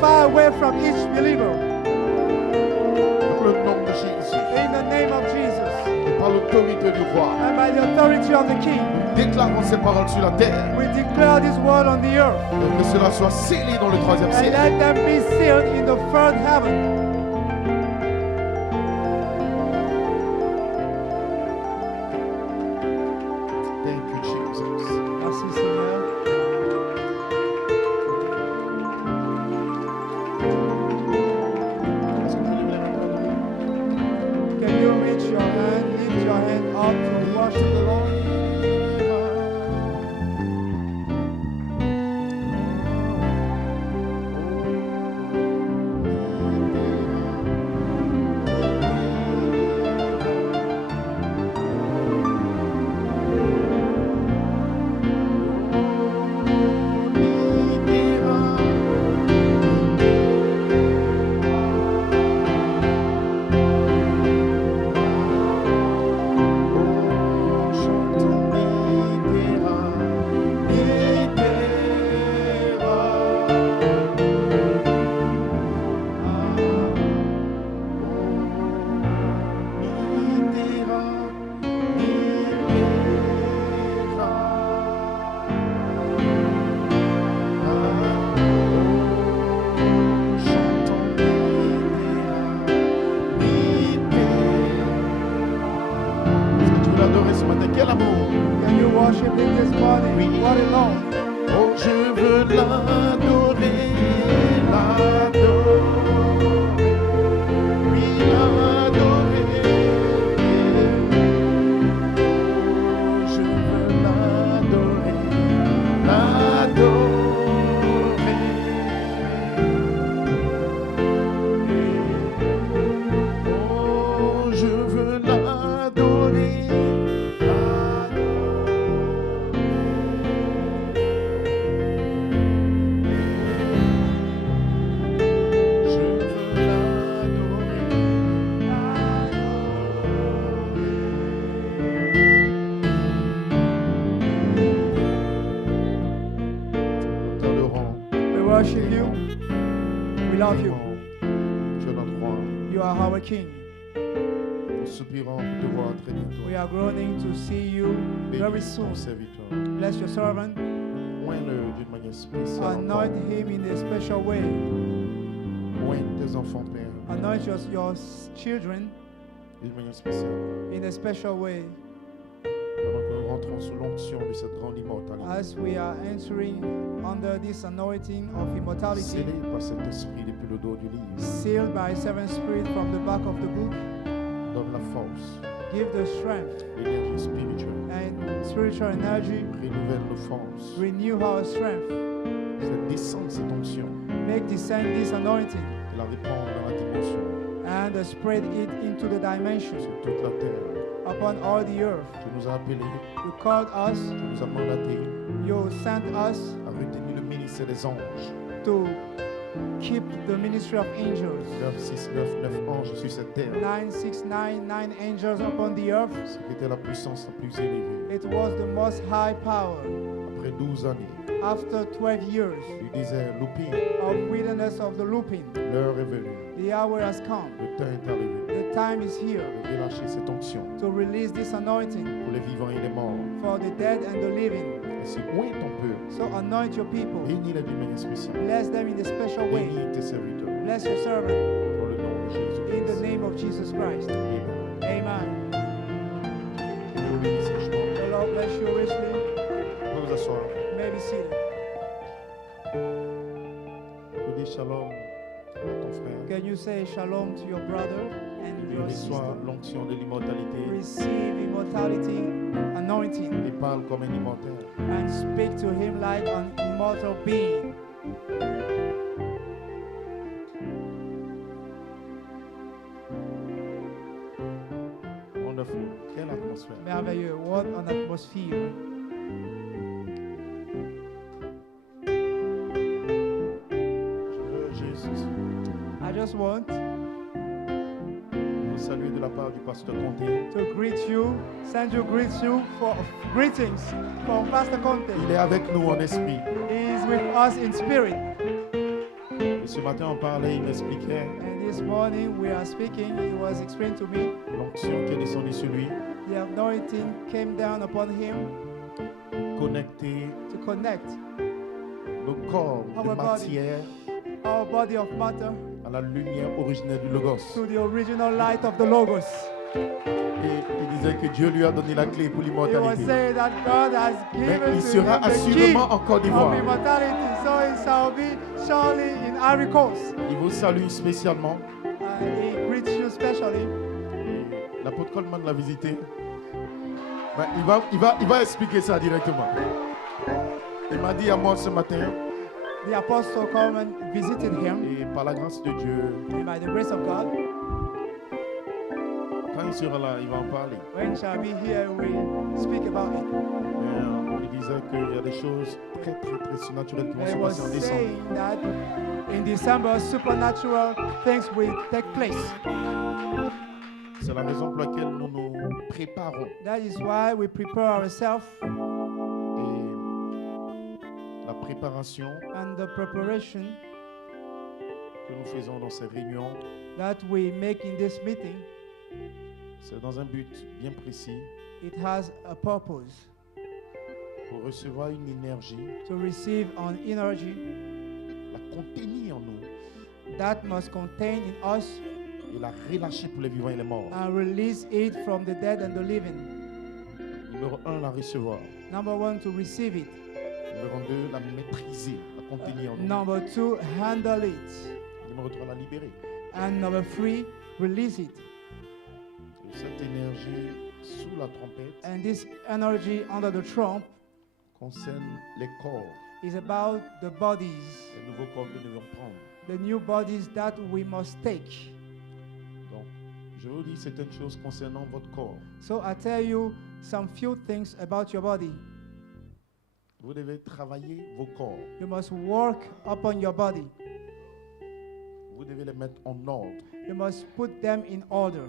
far away from each believer. Dans le nom de Jésus. In the name of Jesus, Et par l'autorité du roi. and by the authority of the King, Déclarons ces paroles sur la terre. we declare this word on the earth, Et que cela soit scellé dans le troisième and ciel. let them be sealed in the third heaven. Thank you, Jesus. Merci Seigneur. Est-ce que vous pouvez lever la main? Can you reach your hand, lift your hand up to worship the Lord? Ce matin, quel amour! Can you worship Him this morning? What a Lord. Oh, je veux l'adorer, l'adorer, oui, l'adorer. Oh, je veux l'adorer, l'adorer. Oh, je veux l'adorer. We worship you. We love you. Tu es notre roi. You are our King. Nous soupirons pour te voir très bientôt. We are groaning to see you very Bénis ton soon. serviteur. Bless your servant. Oins-le d'une manière spéciale. Anoint encore. him in a special way. Oins tes enfants, Père, Anoint your children d'une manière spéciale. in a special way Pendant que nous rentrons sous l'onction de cette grande immortalité. as we are entering under this anointing of immortality, Scellé par cet esprit depuis le dos du livre. sealed by seven spirits from the back of the book. Donne la force. give the strength l'énergie spirituelle. and spiritual energy. Renouvelle nos forces. Renew our strength. Cette descente, cette onction, Make descend this anointing de la répandre dans la dimension, and spread it into the dimension sur toute la terre. upon all the earth. Tu nous as appelés, You called us, tu nous as mandatés you sent us à retenir le ministère des anges. to keep the ministry of angels. 9, 6, 9, 9 anges sur cette terre. 9 angels upon the earth. C'était la puissance la plus élevée. It was the most high power. Après 12 années, After 12 years il disait, Loupi, of wilderness of the looping, l'heure est venue, the hour has come. le temps est arrivé The time is here de relâcher cette onction to release this anointing pour les vivants et les morts. for the dead and the living. Ainsi, où est ton peu? So anoint your people. Bénis-les d'une manière spéciale. Bless them in a special way. Bénis tes serviteurs. Bless your servant Dans le nom de Jésus. in the name of Jesus Christ. Amen. Amen. Que Dieu vous bénisse richement. The Lord bless you richly. Vous pouvez vous asseoir. You may be seated. Vous dites shalom à ton frère. Can you say shalom to your brother and Il your reçoit sister? l'onction de l'immortalité Receive immortality, anointing, et parle comme un immortel. and speak to him like an immortal being. Wonderful. Quelle atmosphère. Merveilleux. What an atmosphere. Je veux, Jésus, I just want vous saluer de la part du pasteur Comté. to greet you, send you greetings from Pastor Conte. Il est avec nous en esprit. He is with us in spirit. Et ce matin, on parlait, il m'expliquait And this morning we are speaking, he was explaining to me, l'onction qui est descendue sur lui, the anointing came down upon him connecter to connect le corps de Our body. matière our body of matter à la lumière originelle du Logos. to the original light of the Logos. Et il disait que Dieu lui a donné la clé pour He was l'immortalité. saying that God has Mais given il to sera him the key assurément en Côte of d'Ivoire. immortality, so it shall be surely in Ivory Coast. Il vous salue spécialement. He greets you specially. Et l'apôtre Coleman l'a visité. Ben, il va expliquer ça directement. Il m'a dit à moi ce matin, The apostle come and visited him, et par la grâce de Dieu, and by the grace of God, quand il sera là, il va en parler. when shall be here, we speak about it. Mais, il disait qu'il y a des choses très, très, très surnaturelles qui vont He se was passer en décembre. saying that in December, supernatural things will take place. C'est la raison pour laquelle nous nous préparons. That is why we prepare ourselves, Et la préparation and the preparation que nous faisons dans ces réunions, that we make in this meeting, c'est dans un but bien précis it has a purpose pour recevoir une énergie, to receive an energy la contenir en nous that must contain in us et la relâcher pour les vivants et les morts. and release it from the dead and the living. Numéro 1, la recevoir. Number one, to receive it. Numéro 2, la maîtriser, la contenir en nous. Number two, handle it. Numéro 3, la libérer. And number three, release it. Et cette énergie sous la trompette And this energy under the trump concerne les corps, is about the bodies, les nouveaux corps que nous devons prendre. the new bodies that we must take. Donc, je vous dis certaines choses concernant votre corps. So I tell you some few things about your body. Vous devez travailler vos corps. You must work upon your body. Vous devez les mettre en ordre. You must put them in order.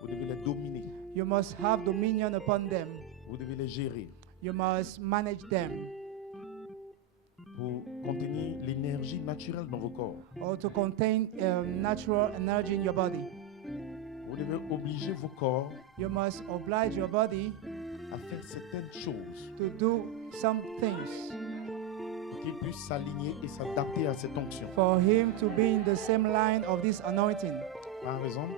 Vous devez les dominer. You must have dominion upon them. Vous devez les gérer You must manage them, pour contenir l'énergie naturelle dans vos corps. or to contain natural energy in your body. Vous devez obliger vos corps You must oblige your body à faire certaines choses to do some things pour qu'ils puissent s'aligner et s'adapter à cette onction. for him to be in the same line of this anointing. Par exemple,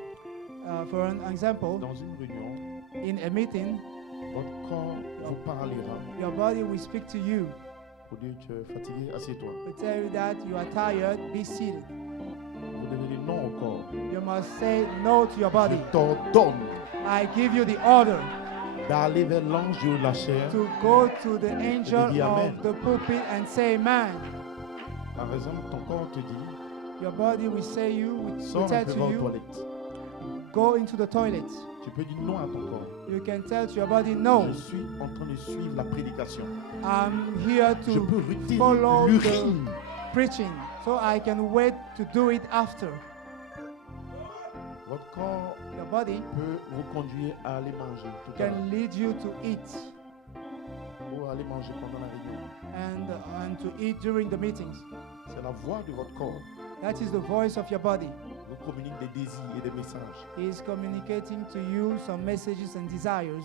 For an example, dans une réunion, in a meeting, votre corps vous parlera. your body will speak to you. Pour dire tu es fatigué, assieds-toi. Will tell you that you are tired, be seated. Vous devez dire non au corps. You must say no to your body. Je t'ordonne I give you the order d'aller vers l'ange de la chair. to go to the angel dis Amen. of the pulpit and say amen. Par exemple, ton corps te dit, Your body will say you, will sors tell un peu to va aux you, toilettes. go into the toilet. Tu peux dire non à ton corps. You can tell to your body, no, Je suis en train de suivre la prédication. I'm here Je peux to retenir follow l'urine. the preaching, so I can wait to do it after. Votre corps Your body peut vous conduire à aller manger tout à l'heure. can lead you to eat Ou aller manger pendant la réunion. and to eat during the meetings. C'est la voix de votre corps. That is the voice of your body. Vous communique des désirs et des messages. He is communicating to you some messages and desires.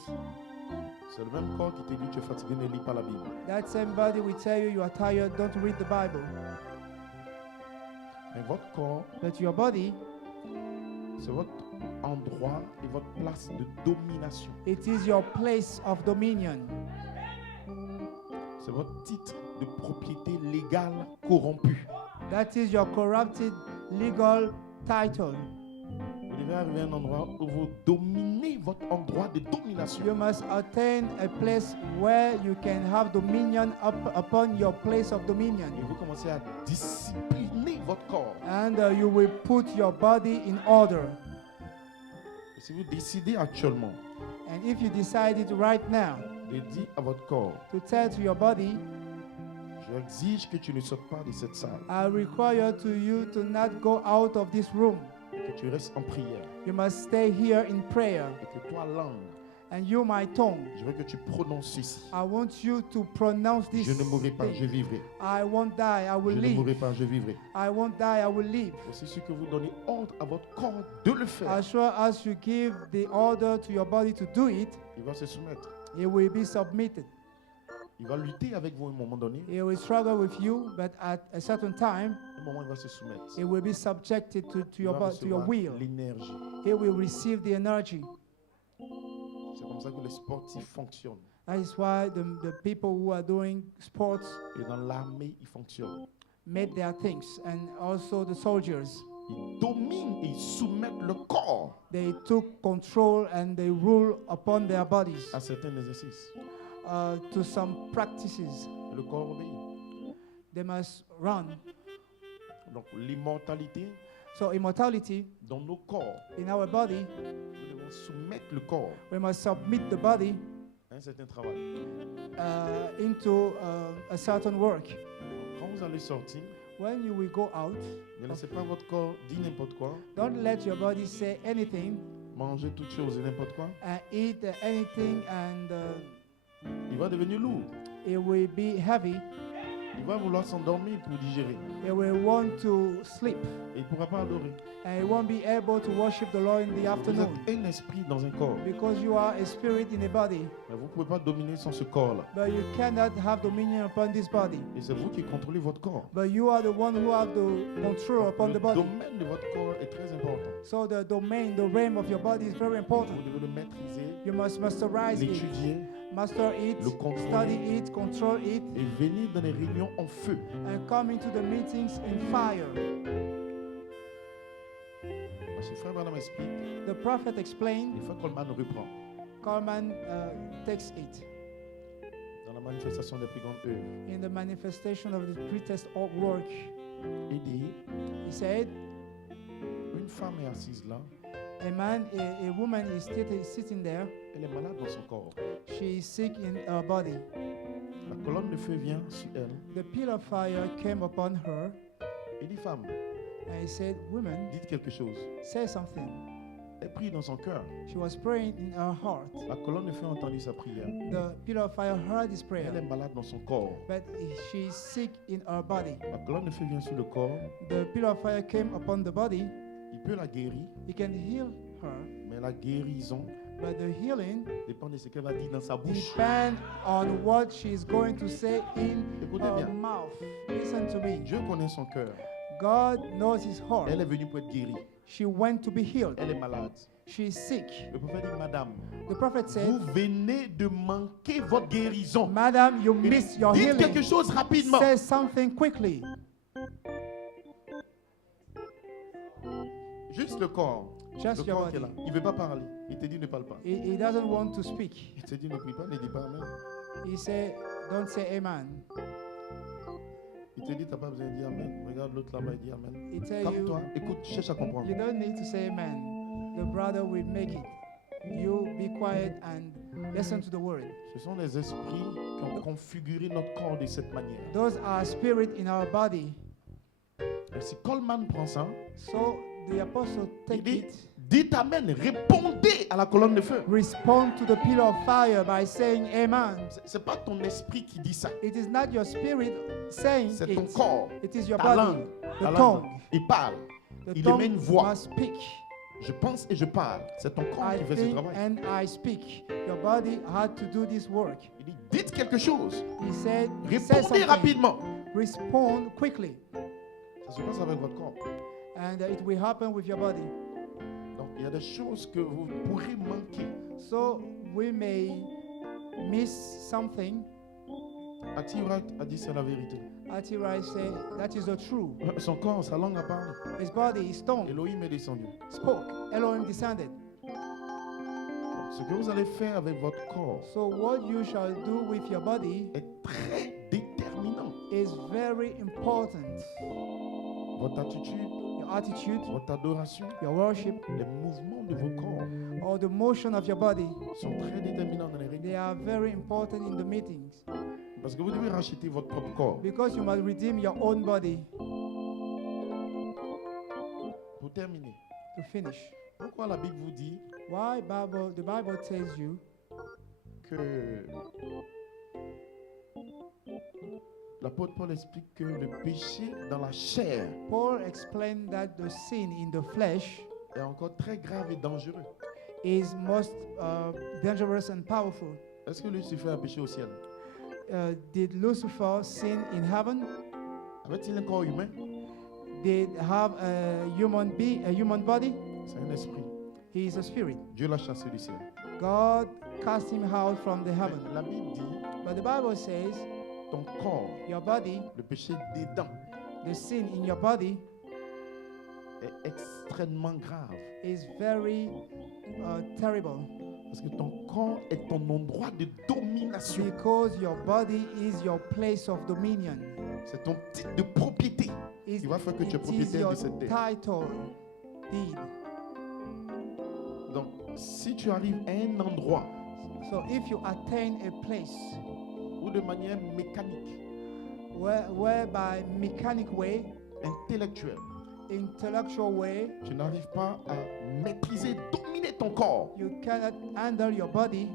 C'est le même corps qui te dit tu es fatigué, ne lis pas la Bible. That same body will tell you are tired, don't read the Bible. Mais votre corps, But your body, c'est votre endroit et votre place de domination. it is your place of dominion. C'est votre titre de propriété légale corrompue. That is your corrupted legal title. Vous devez arriver à un endroit où vous dominez votre endroit de domination. You must attain a place where you can have dominion upon your place of dominion. Et vous commencez à discipliner votre corps. And you will put your body in order. Et si vous décidez actuellement And if you decide it right now de dire à votre corps, to tell to your body, j'exige que tu ne sortes pas de cette salle, I require to you to not go out of this room. que tu restes en prière, You must stay here in prayer. et que toi, langue, And you, my tongue, je veux que tu prononces ceci. I want you to pronounce this Je ne mourrai pas, je thing. vivrai. I won't die, I will Je ne live. mourrai pas, je vivrai. I won't die, I will live. C'est ce que vous donnez ordre à votre corps de le faire. As sure as you give the order to your body to do it, Il va se soumettre. it will be submitted. Il va lutter avec vous à un moment donné. It will struggle with you, but at a certain time, À un moment, il va se soumettre. it will be subjected to Il your, va to your recevoir will. l'énergie. It will receive the energy. C'est comme ça que les sportifs fonctionnent. That is why the people who are doing sports Et dans l'armée, ils fonctionnent. made their things, and also the soldiers. Ils dominent et ils soumettent le corps They took control and they rule upon their bodies à certains exercices. to some practices. Le corps obéit. They must run. Donc l'immortalité So immortality dans nos corps, in our body, nous devons soumettre le corps we must submit the body à un certain travail. into a certain work. Quand vous allez sortir, When you will go out, ne laissez pas votre corps dire n'importe quoi, don't let your body say anything manger toutes choses et n'importe quoi. and eat anything, and Il va devenir lourd. it will be heavy. Il va vouloir s'endormir pour digérer. It will want to sleep, Et il ne pourra pas adorer. and it won't be able to worship the Lord in the Vous afternoon êtes un esprit dans un corps. because you are a spirit in a body. Mais vous ne pouvez pas dominer sans ce corps-là. But you cannot have dominion upon this body. Et c'est vous qui contrôlez votre corps. But you are the one who have the control upon the Le body. domaine de votre corps est très important. So the domain, the realm of your body is very important. Vous devez le maîtriser, You must masterize it, l'étudier master it, Le contrôler. study it, control it, et venir dans les réunions en feu. and come into the meetings in fire. Parce que frère Branham explique, The prophet explained, une fois que Coleman reprend, Coleman takes it dans la manifestation des plus grandes œuvres, in the manifestation of the greatest work. il dit, He said, une femme est assise là, a man, a woman is sitting there. elle est malade dans son corps. She is sick in her body. La colonne de feu vient sur elle. The pillar of fire came upon her, Il dit, femme, and he said, woman, dites quelque chose. say something. Elle prie dans son cœur. She was praying in her heart. La colonne de feu a entendu sa prière. The pillar of fire heard his prayer, Elle est malade dans son corps. but she is sick in her body. La colonne de feu vient sur le corps. The pillar of fire came upon the body. Il peut la guérir, He can heal her, mais la guérison but the healing dépend de ce qu'elle va dire dans sa bouche. depends on what she is going to say in Écoutez her bien. mouth. Listen to me. Dieu connaît son cœur. God knows his heart. Elle est venue pour être guérie. She went to be healed. Elle est malade. She is sick. Le prophète dit, madame, The prophet said, vous venez de manquer votre guérison. Madam, you Il dit, missed your dites quelque healing. chose rapidement. Say something quickly. Juste le corps. Just Le your corps qui est body. là. Il ne veut pas parler. Il te dit ne parle pas. He doesn't want to speak. Il te dit ne prie pas, ne dis pas amen. He said, don't say amen. Il te dit tu n'as pas besoin de dire amen. Regarde l'autre là-bas, il dit amen. He tell Calme-toi, you, écoute, cherche à comprendre. you don't need to say amen. The brother will make it. You be quiet and listen to the word. Ce sont les esprits qui ont configuré notre corps de cette manière. Those are spirit in our body. Et si Coleman prend ça, So the apostle il take dit, it, dites amen, répondez à la colonne de feu. respond to the pillar of fire by saying amen. C'est pas ton esprit qui dit ça, It is not your spirit saying c'est ton it. corps. It is your Ta body, langue, the ta langue. tongue. Il parle. The Il émet une tongue voix. must speak. Je pense et je parle. C'est ton corps I qui fait ce think travail. and I speak. Your body had to do this work. Il dit, dites quelque chose. He said, say Répondez something. rapidement. Respond quickly. Ça se passe avec votre corps. And it will happen with your body. Donc, il y a des choses que vous pourrez manquer. So we may miss something. Atirat a dit c'est la vérité. Atirai say, that is the truth. Son corps, sa langue a parlé. His body, his tongue Elohim est descendu. spoke. Elohim descended. Donc, ce que vous allez faire avec votre corps So what you shall do with your body est très déterminant. is very important. Votre attitude, Your attitude, votre adoration, your worship, les mouvements de vos corps or the motion of your body, sont très déterminants dans les they réunions. are very important in the meetings. Parce que vous devez racheter votre propre corps. Because you must redeem your own body Pour terminer, to finish. pourquoi la Bible vous dit Why the Bible tells you que l'apôtre Paul explique que le péché dans la chair Paul explained that the sin in the flesh est encore très grave et dangereux. is most dangerous and powerful. Est-ce que Lucifer a péché au ciel? Did Lucifer sin in heaven? Avait-il un corps humain? Did have a human body? C'est un esprit. He is a spirit. Dieu l'a chassé du ciel. God cast him out from the Mais heaven. la Bible dit, But the Bible says ton corps, your body, le péché dedans, the sin in your body est extrêmement grave. is very terrible Parce que ton corps est ton endroit de domination. because your body is your place of dominion. C'est ton titre de propriété Is- qui va faire que tu es It is propriétaire your de cette terre. title deed. Donc, si tu arrives à un endroit So if you attain a place où de manière mécanique, where by mechanic way, intellectuelle, intellectual way, tu n'arrives pas à maîtriser, dominer ton corps, you cannot handle your body,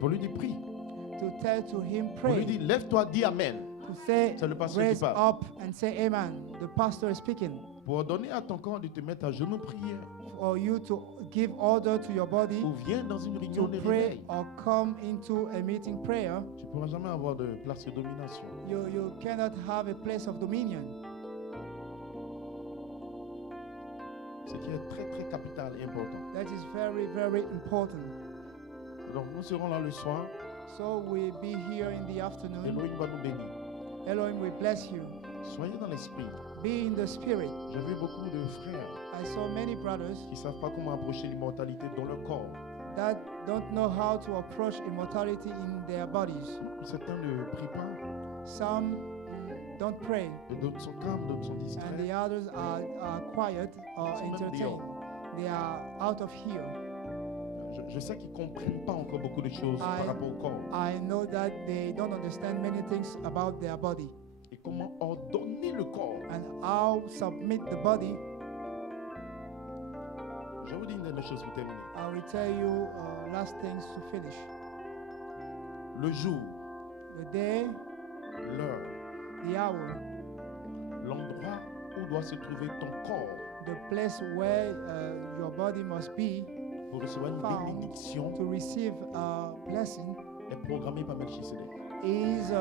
pour lui dire prie, to tell to him pour lui pray, dire lève-toi, dis amen. to say C'est le pasteur qui raise parle. up and say amen. The pastor is speaking. Pour donner à ton corps de te mettre à genoux prière, For you to give order to your body ou viens dans une réunion to de pray réveil, or come into a meeting prayer, tu ne pourras jamais avoir de place de domination. you cannot have a place of dominion. Ce qui est très très capital et important. That is very, very important. Donc nous serons là le soir. So we'll be here in the afternoon. Elohim va nous bénir. Elohim will bless you. Soyez dans l'esprit. Be in the spirit. J'ai vu beaucoup de frères I saw many brothers qui ne savent pas comment approcher l'immortalité dans leur corps. that don't know how to approach immortality in their bodies. Certains ne prient pas, Some don't pray, et d'autres sont calmes, d'autres sont and the distraits. others are quiet or Some of them entertained. They are out of here. Je sais qu'ils ne comprennent pas encore beaucoup de choses par rapport au corps. I know that they don't understand many things about their body Et comment ordonner le corps. and how submit the body. Je vais vous dire une dernière chose pour terminer. I will tell you last things to finish. Le jour, The day, l'heure, the hour, l'endroit où doit se trouver ton corps the place where your body must be pour recevoir une Found. bénédiction to receive a blessing est programmé par Melchisedec. is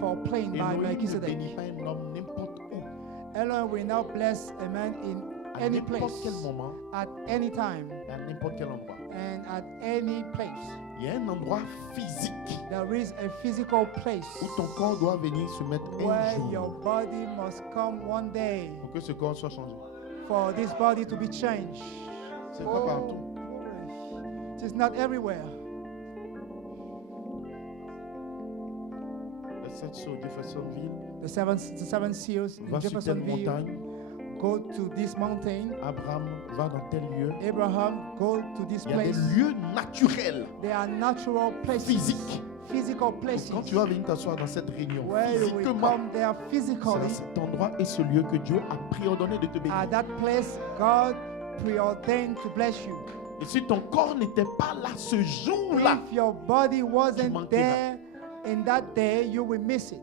for playing by Elohim ne Melchizedek. bénit pas un homme n'importe où, Elohim will now bless a man in à any n'importe place, quel moment, at any time, et à n'importe quel endroit. and at any place. Il y a un endroit physique There is a physical place où ton corps doit venir se mettre un where your jour body must come one day pour que ce corps soit changé. for this body to be changed. C'est pas partout. It is not everywhere. Les 7 sur Jeffersonville, The seven seals in va sur telle Jeffersonville. montagne. Go to this mountain. Abraham va dans tel lieu. Abraham, go to this Il y a des place. lieux naturels, They are natural places. physiques. Physical places. Quand tu vas venir t'asseoir dans cette réunion, Where you will physiquement, come there c'est physically. à cet endroit et ce lieu que Dieu a préordonné de te bénir. At that place, God preordained to bless you. Et si ton corps n'était pas là ce jour-là, If your body wasn't manqueras. there in that day, you will miss it.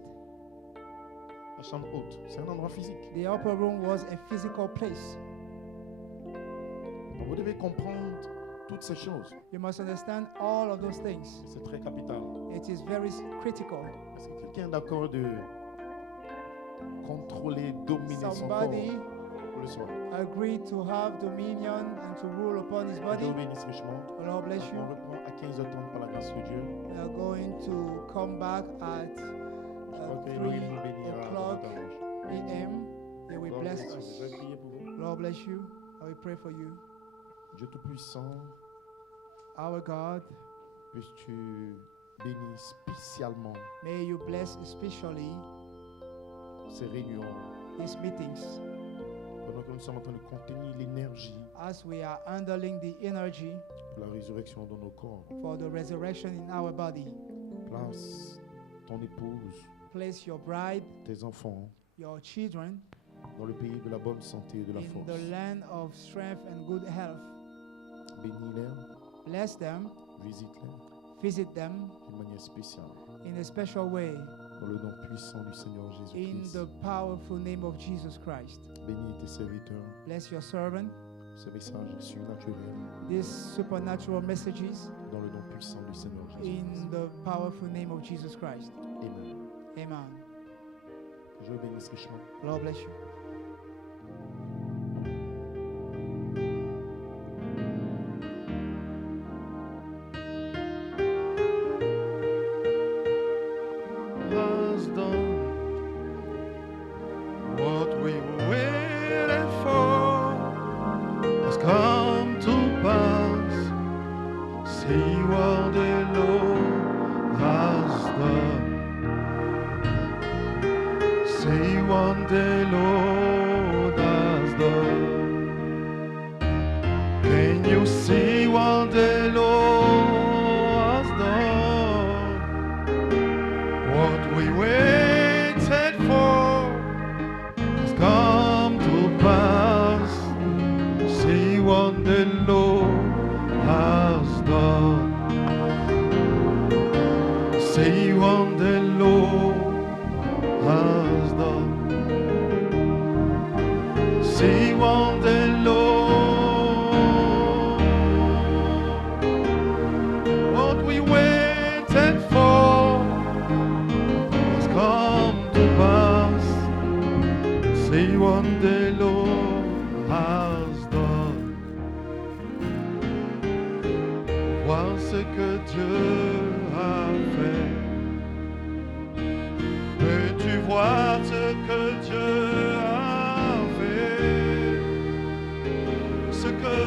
la chambre haute, c'est un endroit physique. The upper room was a physical place. Vous devez comprendre toutes ces choses. You must understand all of those things. C'est très capital. It is very critical. Est-ce que quelqu'un est d'accord de contrôler, dominer son corps Somebody pour le soir? agreed to have dominion and to rule upon his Que body. Dieu bénisse richement. The Lord bless you. On reprend à 15h30 par la grâce de Dieu. We are going to come back at Je crois que 3 Elohim nous bénira o'clock davantage. p.m. They will God bless bless you. us. Je vais prier pour vous. Lord bless you. I will pray for you. Dieu Tout-Puissant, Our God, puisses-tu bénir spécialement may you bless especially ces réunions these meetings pendant que nous sommes en train de contenir l'énergie as we are handling the energy pour la résurrection dans nos corps. for the resurrection in our body. Place ton épouse, Place your bride, tes enfants your children, dans le pays de la bonne santé et de la in force. the land of strength and good health. Bénis-les, Bless them, visite-les visit them d'une manière spéciale. in a special way Dans le nom puissant du Seigneur in Jésus-Christ. the powerful name of Jesus Christ. Bénis tes serviteurs. Bless your servant, Ce message surnaturel these supernatural messages dans le nom puissant du Seigneur in Jésus-Christ. the powerful name of Jesus Christ. Amen. Amen. Je vous bénisse richement. Lord bless you. Has done what we were waiting for has come to pass. See what the Lord has done. See what the Lord has done. Can you see what the Lord has done? What we waited for has come to pass. See what the Lord has done. See what the Lord has done. See what the Lord, what we waited for has come to pass. See what the Lord has done. Voir ce que Dieu a fait. Peux-tu voir ce que Dieu a fait? Ce que